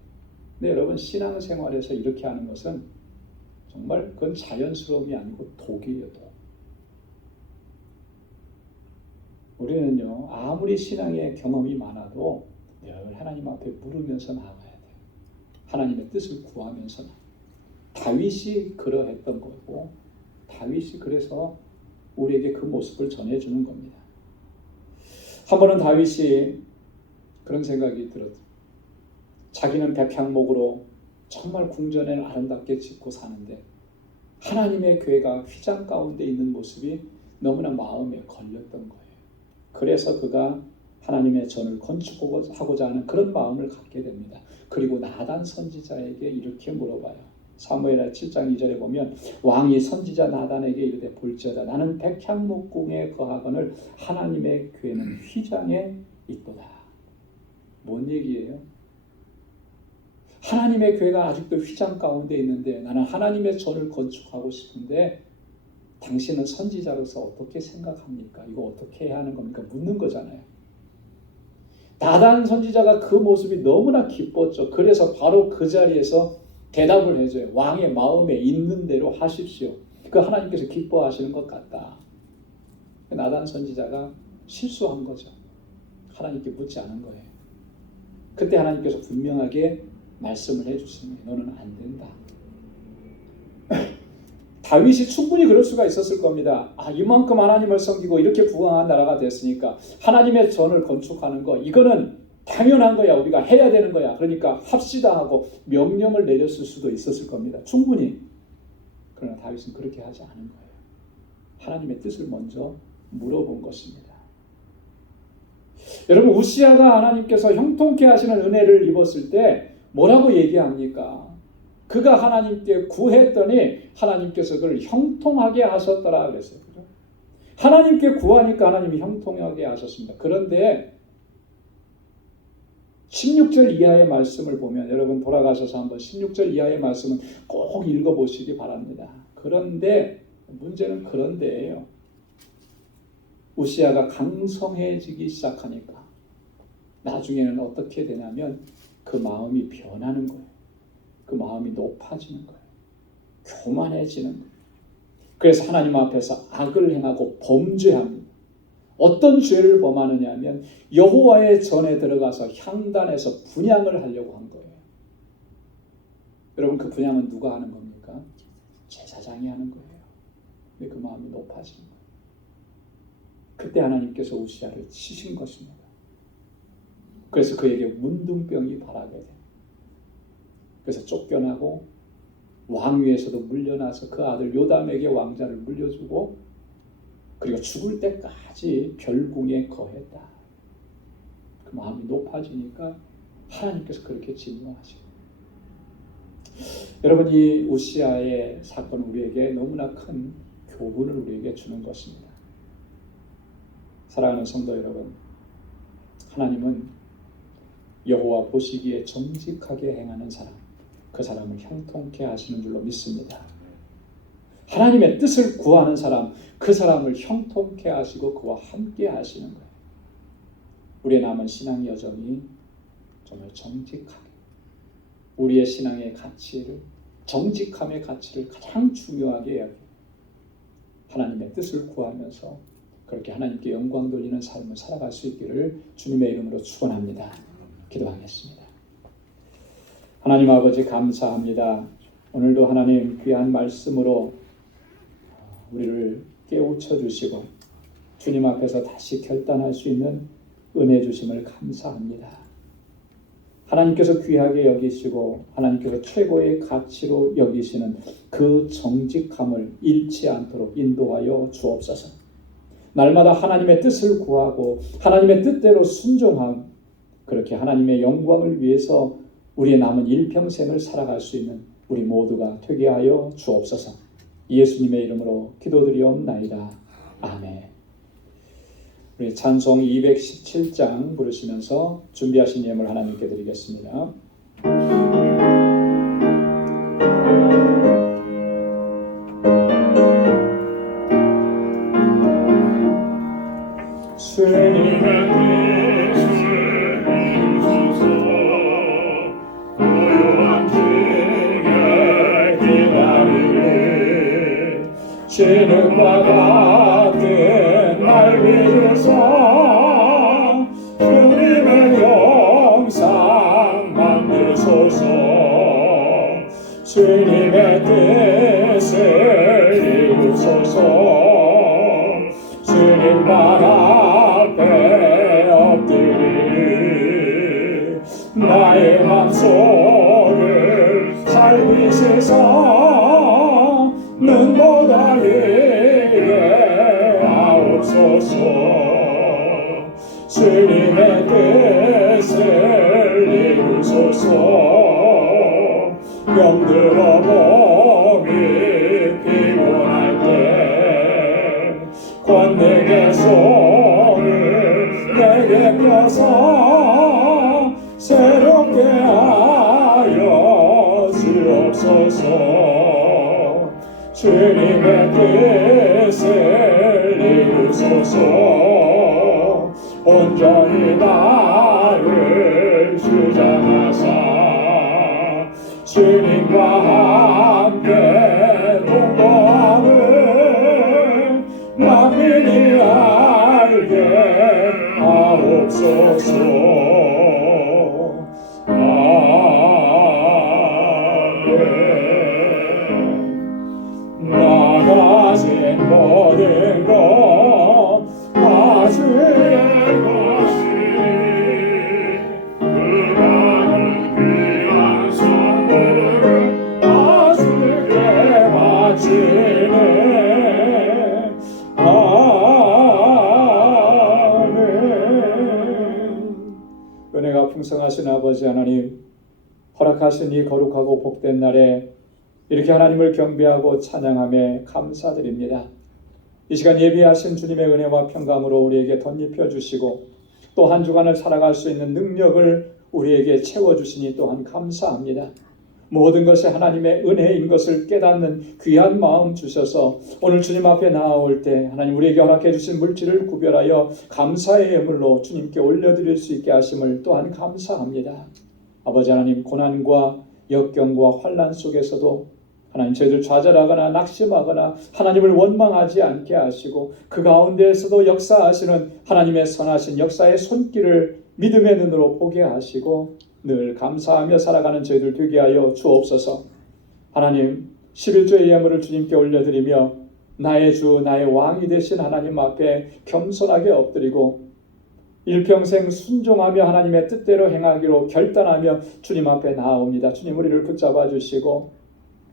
근데 여러분 신앙생활에서 이렇게 하는 것은 정말 그건 자연스러움이 아니고 독이에요. 독. 우리는요 아무리 신앙의 경험이 많아도 늘 하나님 앞에 물으면서 나가야 돼요. 하나님의 뜻을 구하면서. 다윗이 그러했던 거고 다윗이 그래서 우리에게 그 모습을 전해주는 겁니다. 한 번은 다윗이 그런 생각이 들었죠. 자기는 백향목으로 정말 궁전을 아름답게 짓고 사는데 하나님의 교회가 휘장 가운데 있는 모습이 너무나 마음에 걸렸던 거예요. 그래서 그가 하나님의 전을 건축하고자 하는 그런 마음을 갖게 됩니다. 그리고 나단 선지자에게 이렇게 물어봐요. 사무엘하 7장 2절에 보면 왕이 선지자 나단에게 이르되 볼지어다 나는 백향목궁에 거하거늘 하나님의 교회는 휘장에 있도다. 뭔 얘기예요? 하나님의 교회가 아직도 휘장 가운데 있는데 나는 하나님의 전을 건축하고 싶은데 당신은 선지자로서 어떻게 생각합니까? 이거 어떻게 해야 하는 겁니까? 묻는 거잖아요. 나단 선지자가 그 모습이 너무나 기뻤죠. 그래서 바로 그 자리에서 대답을 해줘요. 왕의 마음에 있는 대로 하십시오. 그 하나님께서 기뻐하시는 것 같다. 나단 선지자가 실수한 거죠. 하나님께 묻지 않은 거예요. 그때 하나님께서 분명하게 말씀을 해주십니다. 너는 안 된다. 다윗이 충분히 그럴 수가 있었을 겁니다. 이만큼 하나님을 섬기고 이렇게 부강한 나라가 됐으니까 하나님의 전을 건축하는 거 이거는 당연한 거야. 우리가 해야 되는 거야. 그러니까 합시다 하고 명령을 내렸을 수도 있었을 겁니다. 충분히. 그러나 다윗은 그렇게 하지 않은 거예요. 하나님의 뜻을 먼저 물어본 것입니다. 여러분 우시아가 하나님께서 형통케 하시는 은혜를 입었을 때 뭐라고 얘기합니까? 그가 하나님께 구했더니 하나님께서 그를 형통하게 하셨더라 그랬어요. 하나님께 구하니까 하나님이 형통하게 하셨습니다. 그런데 16절 이하의 말씀을 보면 여러분 돌아가셔서 한번 16절 이하의 말씀은 꼭 읽어보시기 바랍니다. 그런데 문제는 그런데예요. 우시아가 강성해지기 시작하니까 나중에는 어떻게 되냐면 그 마음이 변하는 거예요. 그 마음이 높아지는 거예요. 교만해지는 거예요. 그래서 하나님 앞에서 악을 행하고 범죄합니다. 어떤 죄를 범하느냐 하면 여호와의 전에 들어가서 향단에서 분향을 하려고 한 거예요. 여러분 그 분향은 누가 하는 겁니까? 제사장이 하는 거예요. 근데 그 마음이 높아지는 거예요. 그때 하나님께서 우시아를 치신 것입니다. 그래서 그에게 문둥병이 발하게 돼요. 그래서 쫓겨나고 왕위에서도 물려나서 그 아들 요담에게 왕자를 물려주고 그리고 죽을 때까지 별궁에 거했다. 그 마음이 높아지니까 하나님께서 그렇게 진노하시고 여러분 이 우시아의 사건은 우리에게 너무나 큰 교훈을 우리에게 주는 것입니다. 사랑하는 성도 여러분, 하나님은 여호와 보시기에 정직하게 행하는 사람, 그 사람을 형통케 하시는 줄로 믿습니다. 하나님의 뜻을 구하는 사람, 그 사람을 형통케 하시고 그와 함께 하시는 거예요. 우리의 남은 신앙 여정이 정말 정직하게 우리의 신앙의 가치를 정직함의 가치를 가장 중요하게 여기고 하나님의 뜻을 구하면서 그렇게 하나님께 영광 돌리는 삶을 살아갈 수 있기를 주님의 이름으로 축원합니다. 기도하겠습니다. 하나님 아버지 감사합니다. 오늘도 하나님 귀한 말씀으로 우리를 깨우쳐 주시고 주님 앞에서 다시 결단할 수 있는 은혜 주심을 감사합니다. 하나님께서 귀하게 여기시고 하나님께서 최고의 가치로 여기시는 그 정직함을 잃지 않도록 인도하여 주옵소서. 날마다 하나님의 뜻을 구하고 하나님의 뜻대로 순종함, 그렇게 하나님의 영광을 위해서 우리의 남은 일평생을 살아갈 수 있는 우리 모두가 되게 하여 주옵소서. 예수님의 이름으로 기도드리옵나이다. 아멘. 우리 찬송 217장 부르시면서 준비하신 예물 하나님께 드리겠습니다. 주님의 뜻을 이루소서 고요한 진흙과 같은 날 믿으사 주님의 영상 만드소서. 주님의 뜻을 이루소서. 주님 발 앞에 엎드리 나의 맘속을 살피시사 눈보다 이게 하옵소서. 주님의 뜻을 이루소서. 병들어 몸이 피곤할 때 권능의 손을 내게 펴서 새롭게 하여 주옵소서. 주님의 뜻을 이루소서. 온전히 나를 주장하사 주님과 함께 동거하는 만민이 알게 하옵소서. 아멘. 나 가진 모든 것 다 주의 것이니 그가는 귀한 선물을 다 주께 바치네. 아멘. 은혜가 풍성하신 아버지 하나님, 허락하신 이 거룩하고 복된 날에 이렇게 하나님을 경배하고 찬양하며 감사드립니다. 이 시간 예비하신 주님의 은혜와 평강으로 우리에게 덧입혀 주시고 또 한 주간을 살아갈 수 있는 능력을 우리에게 채워주시니 또한 감사합니다. 모든 것이 하나님의 은혜인 것을 깨닫는 귀한 마음 주셔서 오늘 주님 앞에 나아올 때 하나님 우리에게 허락해 주신 물질을 구별하여 감사의 예물로 주님께 올려드릴 수 있게 하심을 또한 감사합니다. 아버지 하나님, 고난과 역경과 환난 속에서도 하나님 저희들 좌절하거나 낙심하거나 하나님을 원망하지 않게 하시고 그 가운데에서도 역사하시는 하나님의 선하신 역사의 손길을 믿음의 눈으로 보게 하시고 늘 감사하며 살아가는 저희들 되게 하여 주옵소서. 하나님, 11조의 예물을 주님께 올려드리며 나의 주 나의 왕이 되신 하나님 앞에 겸손하게 엎드리고 일평생 순종하며 하나님의 뜻대로 행하기로 결단하며 주님 앞에 나아옵니다. 주님 우리를 붙잡아 주시고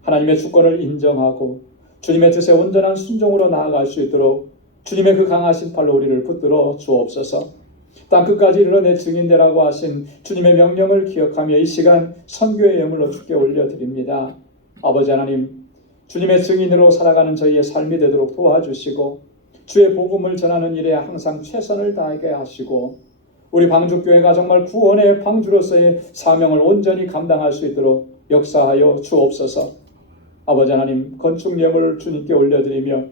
하나님의 주권을 인정하고 주님의 뜻에 온전한 순종으로 나아갈 수 있도록 주님의 그 강하신 팔로 우리를 붙들어 주옵소서. 땅끝까지 이르러 내 증인되라고 하신 주님의 명령을 기억하며 이 시간 선교의 예물로 주께 올려드립니다. 아버지 하나님, 주님의 증인으로 살아가는 저희의 삶이 되도록 도와주시고 주의 복음을 전하는 일에 항상 최선을 다하게 하시고 우리 방주교회가 정말 구원의 방주로서의 사명을 온전히 감당할 수 있도록 역사하여 주옵소서. 아버지 하나님, 건축 예물을 주님께 올려드리며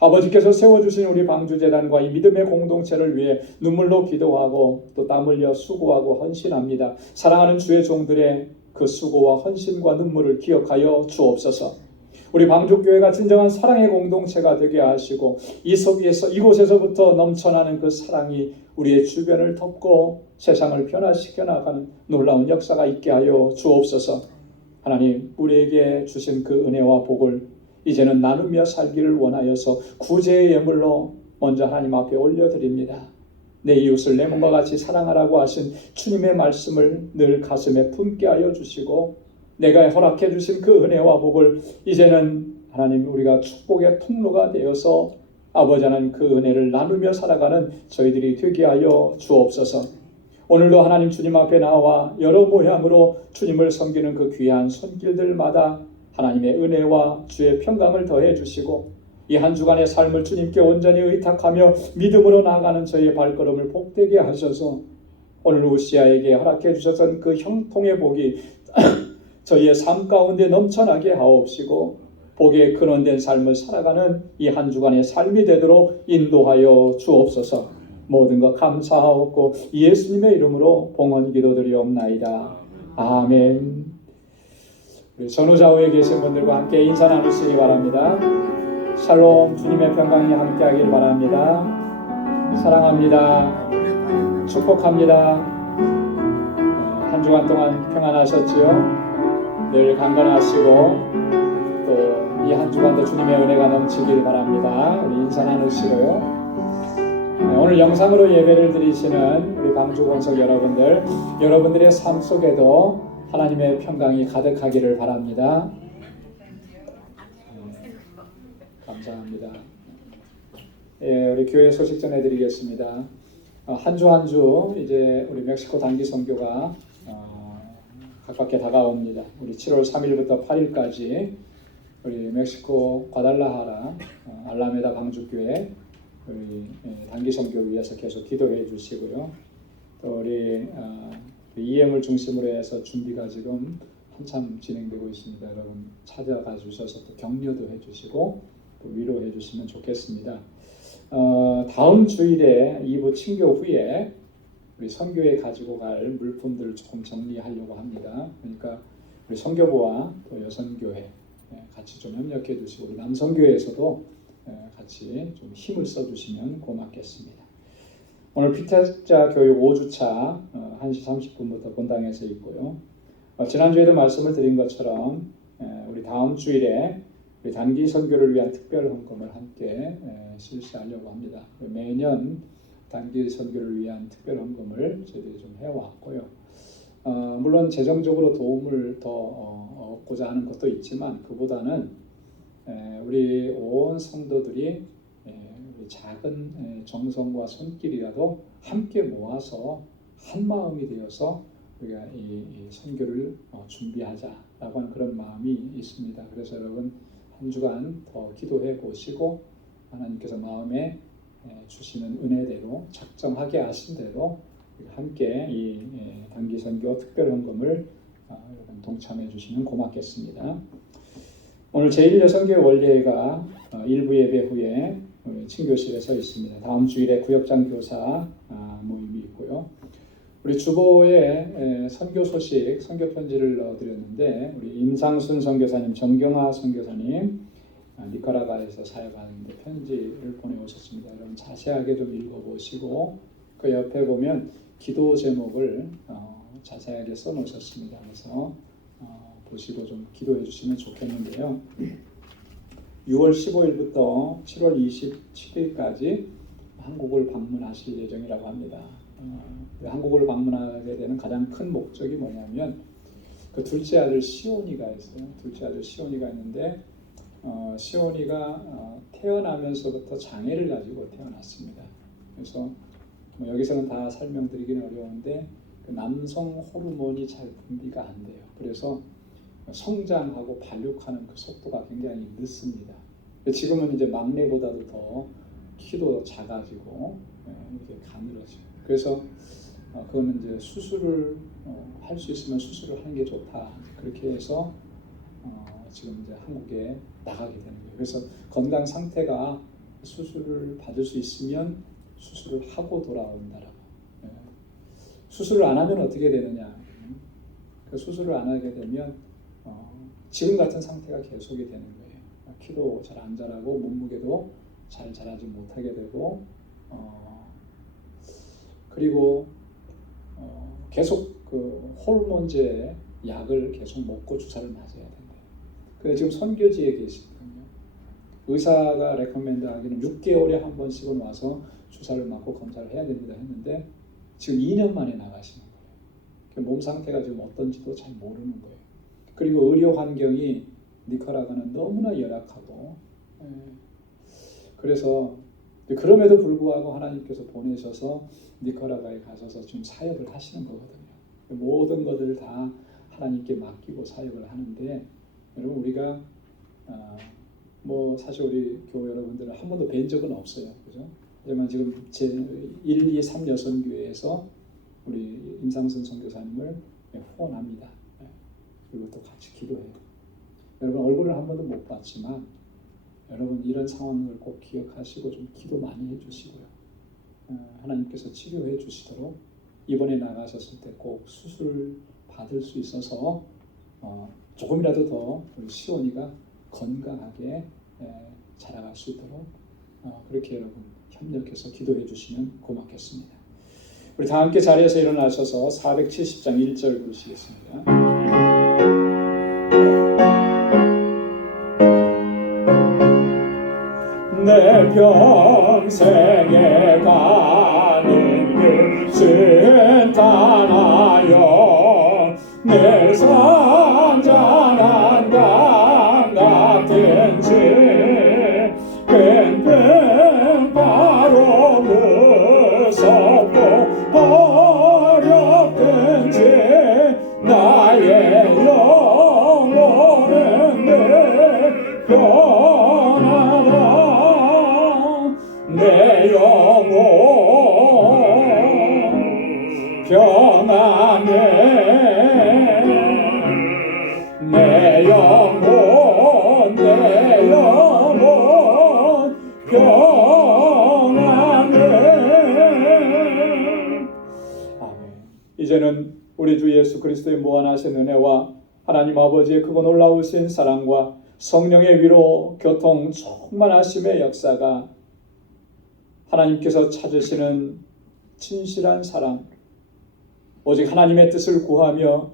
아버지께서 세워주신 우리 방주재단과 이 믿음의 공동체를 위해 눈물로 기도하고 또 땀 흘려 수고하고 헌신합니다. 사랑하는 주의 종들의 그 수고와 헌신과 눈물을 기억하여 주옵소서. 우리 방주교회가 진정한 사랑의 공동체가 되게 하시고 이곳에서부터 넘쳐나는 그 사랑이 우리의 주변을 덮고 세상을 변화시켜 나가는 놀라운 역사가 있게 하여 주옵소서. 하나님, 우리에게 주신 그 은혜와 복을 이제는 나누며 살기를 원하여서 구제의 예물로 먼저 하나님 앞에 올려드립니다. 내 이웃을 내 몸과 같이 사랑하라고 하신 주님의 말씀을 늘 가슴에 품게 하여 주시고 내가 허락해 주신 그 은혜와 복을 이제는 하나님 우리가 축복의 통로가 되어서 아버지 하나님 그 은혜를 나누며 살아가는 저희들이 되게 하여 주옵소서. 오늘도 하나님 주님 앞에 나와 여러 모양으로 주님을 섬기는 그 귀한 손길들마다 하나님의 은혜와 주의 평강을 더해 주시고 이 한 주간의 삶을 주님께 온전히 의탁하며 믿음으로 나아가는 저희의 발걸음을 복되게 하셔서 오늘 우시아에게 허락해 주셨던 그 형통의 복이 저희의 삶 가운데 넘쳐나게 하옵시고 복의 근원된 삶을 살아가는 이 한 주간의 삶이 되도록 인도하여 주옵소서. 모든 것 감사하옵고 예수님의 이름으로 봉헌 기도드리옵나이다. 아멘. 우리 전후 좌우에 계신 분들과 함께 인사 나누시기 바랍니다. 샬롬, 주님의 평강이 함께하길 바랍니다. 사랑합니다. 축복합니다. 한 주간 동안 평안하셨지요? 늘 강건하시고 또 이 한 주간도 주님의 은혜가 넘치길 바랍니다. 우리 인사 나누시고요. 오늘 영상으로 예배를 드리시는 우리 방주권석 여러분들의 삶 속에도 하나님의 평강이 가득하기를 바랍니다. 감사합니다. 우리 교회 소식 전해드리겠습니다. 한 주 한 주 이제 우리 멕시코 단기 선교가 가깝게 다가옵니다. 우리 7월 3일부터 8일까지 우리 멕시코 과달라하라 알라메다 방주교회 우리 단기 선교를 위해서 계속 기도해 주시고요. 또 우리 EM을 중심으로 해서 준비가 지금 한참 진행되고 있습니다. 여러분 찾아가 주셔서 또 격려도 해주시고 또 위로해 주시면 좋겠습니다. 다음 주일에 2부 친교 후에 우리 선교에 가지고 갈 물품들을 조금 정리하려고 합니다. 그러니까 우리 선교부와 또 여선교회 같이 좀 협력해 주시고 우리 남선교회에서도 같이 좀 힘을 써 주시면 고맙겠습니다. 오늘 피태자 교육 5주차 1시 30분부터 본당에서 있고요. 지난주에도 말씀을 드린 것처럼 우리 다음 주일에 우리 단기 선교를 위한 특별 헌금을 함께 실시하려고 합니다. 매년 단기 선교를 위한 특별 헌금을 저희들이 좀 해왔고요. 물론 재정적으로 도움을 더 얻고자 하는 것도 있지만 그보다는 우리 온 성도들이 우리 작은 정성과 손길이라도 함께 모아서 한 마음이 되어서 우리가 이 선교를 준비하자라고 하는 그런 마음이 있습니다. 그래서 여러분 한 주간 더 기도해 보시고 하나님께서 마음에 주시는 은혜대로 작정하게 하신 대로 함께 이 단기 선교 특별 헌금을 여러분 동참해 주시면 고맙겠습니다. 오늘 제1여선교회 원례회가 일부 예배 후에 친교실에서 있습니다. 다음 주일에 구역장 교사 모임이 있고요. 우리 주보에 선교 소식, 선교 편지를 넣어드렸는데 우리 임상순 선교사님, 정경화 선교사님 니카라과에서 사역하는데 편지를 보내오셨습니다. 여러분 자세하게 좀 읽어보시고 그 옆에 보면 기도 제목을 자세하게 써놓으셨습니다. 그래서 보시고 좀 기도해 주시면 좋겠는데요. 6월 15일부터 7월 27일까지 한국을 방문하실 예정이라고 합니다. 한국을 방문하게 되는 가장 큰 목적이 뭐냐면 그 둘째 아들 시온이가 있어요. 둘째 아들 시온이가 있는데 시온이가 태어나면서부터 장애를 가지고 태어났습니다. 그래서 여기서는 다 설명드리기는 어려운데 그 남성 호르몬이 잘 분비가 안 돼요. 그래서 성장하고 발육하는 그 속도가 굉장히 늦습니다. 지금은 이제 막내보다도 더 키도 작아지고 이렇게 가늘어지고 그래서 그거는 이제 수술을 할 수 있으면 수술을 하는 게 좋다. 그렇게 해서 지금 이제 한국에 나가게 되는 거예요. 그래서 건강 상태가 수술을 받을 수 있으면 수술을 하고 돌아온다라고. 수술을 안 하면 어떻게 되느냐? 그 수술을 안 하게 되면 지금 같은 상태가 계속이 되는 거예요. 키도 잘 안 자라고 몸무게도 잘 자라지 못하게 되고 그리고 계속 그 호르몬제 약을 계속 먹고 주사를 맞아야 된대요. 근데 지금 선교지에 계시거든요. 의사가 레코멘드 하기는 6개월에 한 번씩은 와서 주사를 맞고 검사를 해야 됩니다 했는데 지금 2년 만에 나가시는 거예요. 몸 상태가 지금 어떤지도 잘 모르는 거예요. 그리고 의료 환경이 니카라과는 너무나 열악하고 그래서 그럼에도 불구하고 하나님께서 보내셔서 니카라과에 가셔서 지금 사역을 하시는 거거든요. 모든 것을 다 하나님께 맡기고 사역을 하는데 여러분 우리가 뭐 사실 우리 교회 여러분들은 한 번도 뵌 적은 없어요. 그죠? 하지만 지금 제 1, 2, 3 여선교회에서 우리 임상순 선교사님을 후원합니다. 그리고 또 같이 기도해요. 여러분 얼굴을 한 번도 못 봤지만 여러분 이런 상황을 꼭 기억하시고 좀 기도 많이 해주시고요. 하나님께서 치료해 주시도록 이번에 나가셨을 때 꼭 수술 받을 수 있어서 조금이라도 더 우리 시온이가 건강하게 자라갈 수 있도록 그렇게 여러분 협력해서 기도해 주시면 고맙겠습니다. 우리 다 함께 자리에서 일어나셔서 470장 1절 부르시겠습니다. 내 평생에 가는 길 순탄하여 늘 선전한 강 같은지 끈끈 바로 무섭고 어렵든지 나의 영혼은 늘 변하라 내 영혼 평안해 내 영혼 평안해. 아멘. 이제는 우리 주 예수 그리스도의 무한하신 은혜와 하나님 아버지의 크고 놀라우신 사랑과 성령의 위로 교통 충만하심의 역사가 하나님께서 찾으시는 진실한 사랑, 오직 하나님의 뜻을 구하며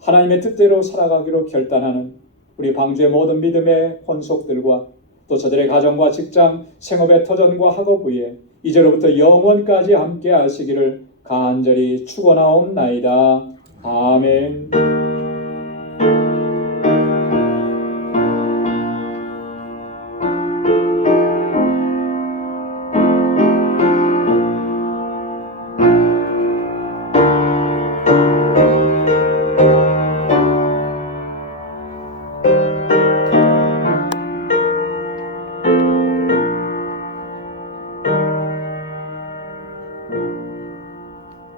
하나님의 뜻대로 살아가기로 결단하는 우리 방주의 모든 믿음의 혼속들과 또 저들의 가정과 직장, 생업의 터전과 학업 위에 이제로부터 영원까지 함께 하시기를 간절히 축원하옵나이다. 아멘.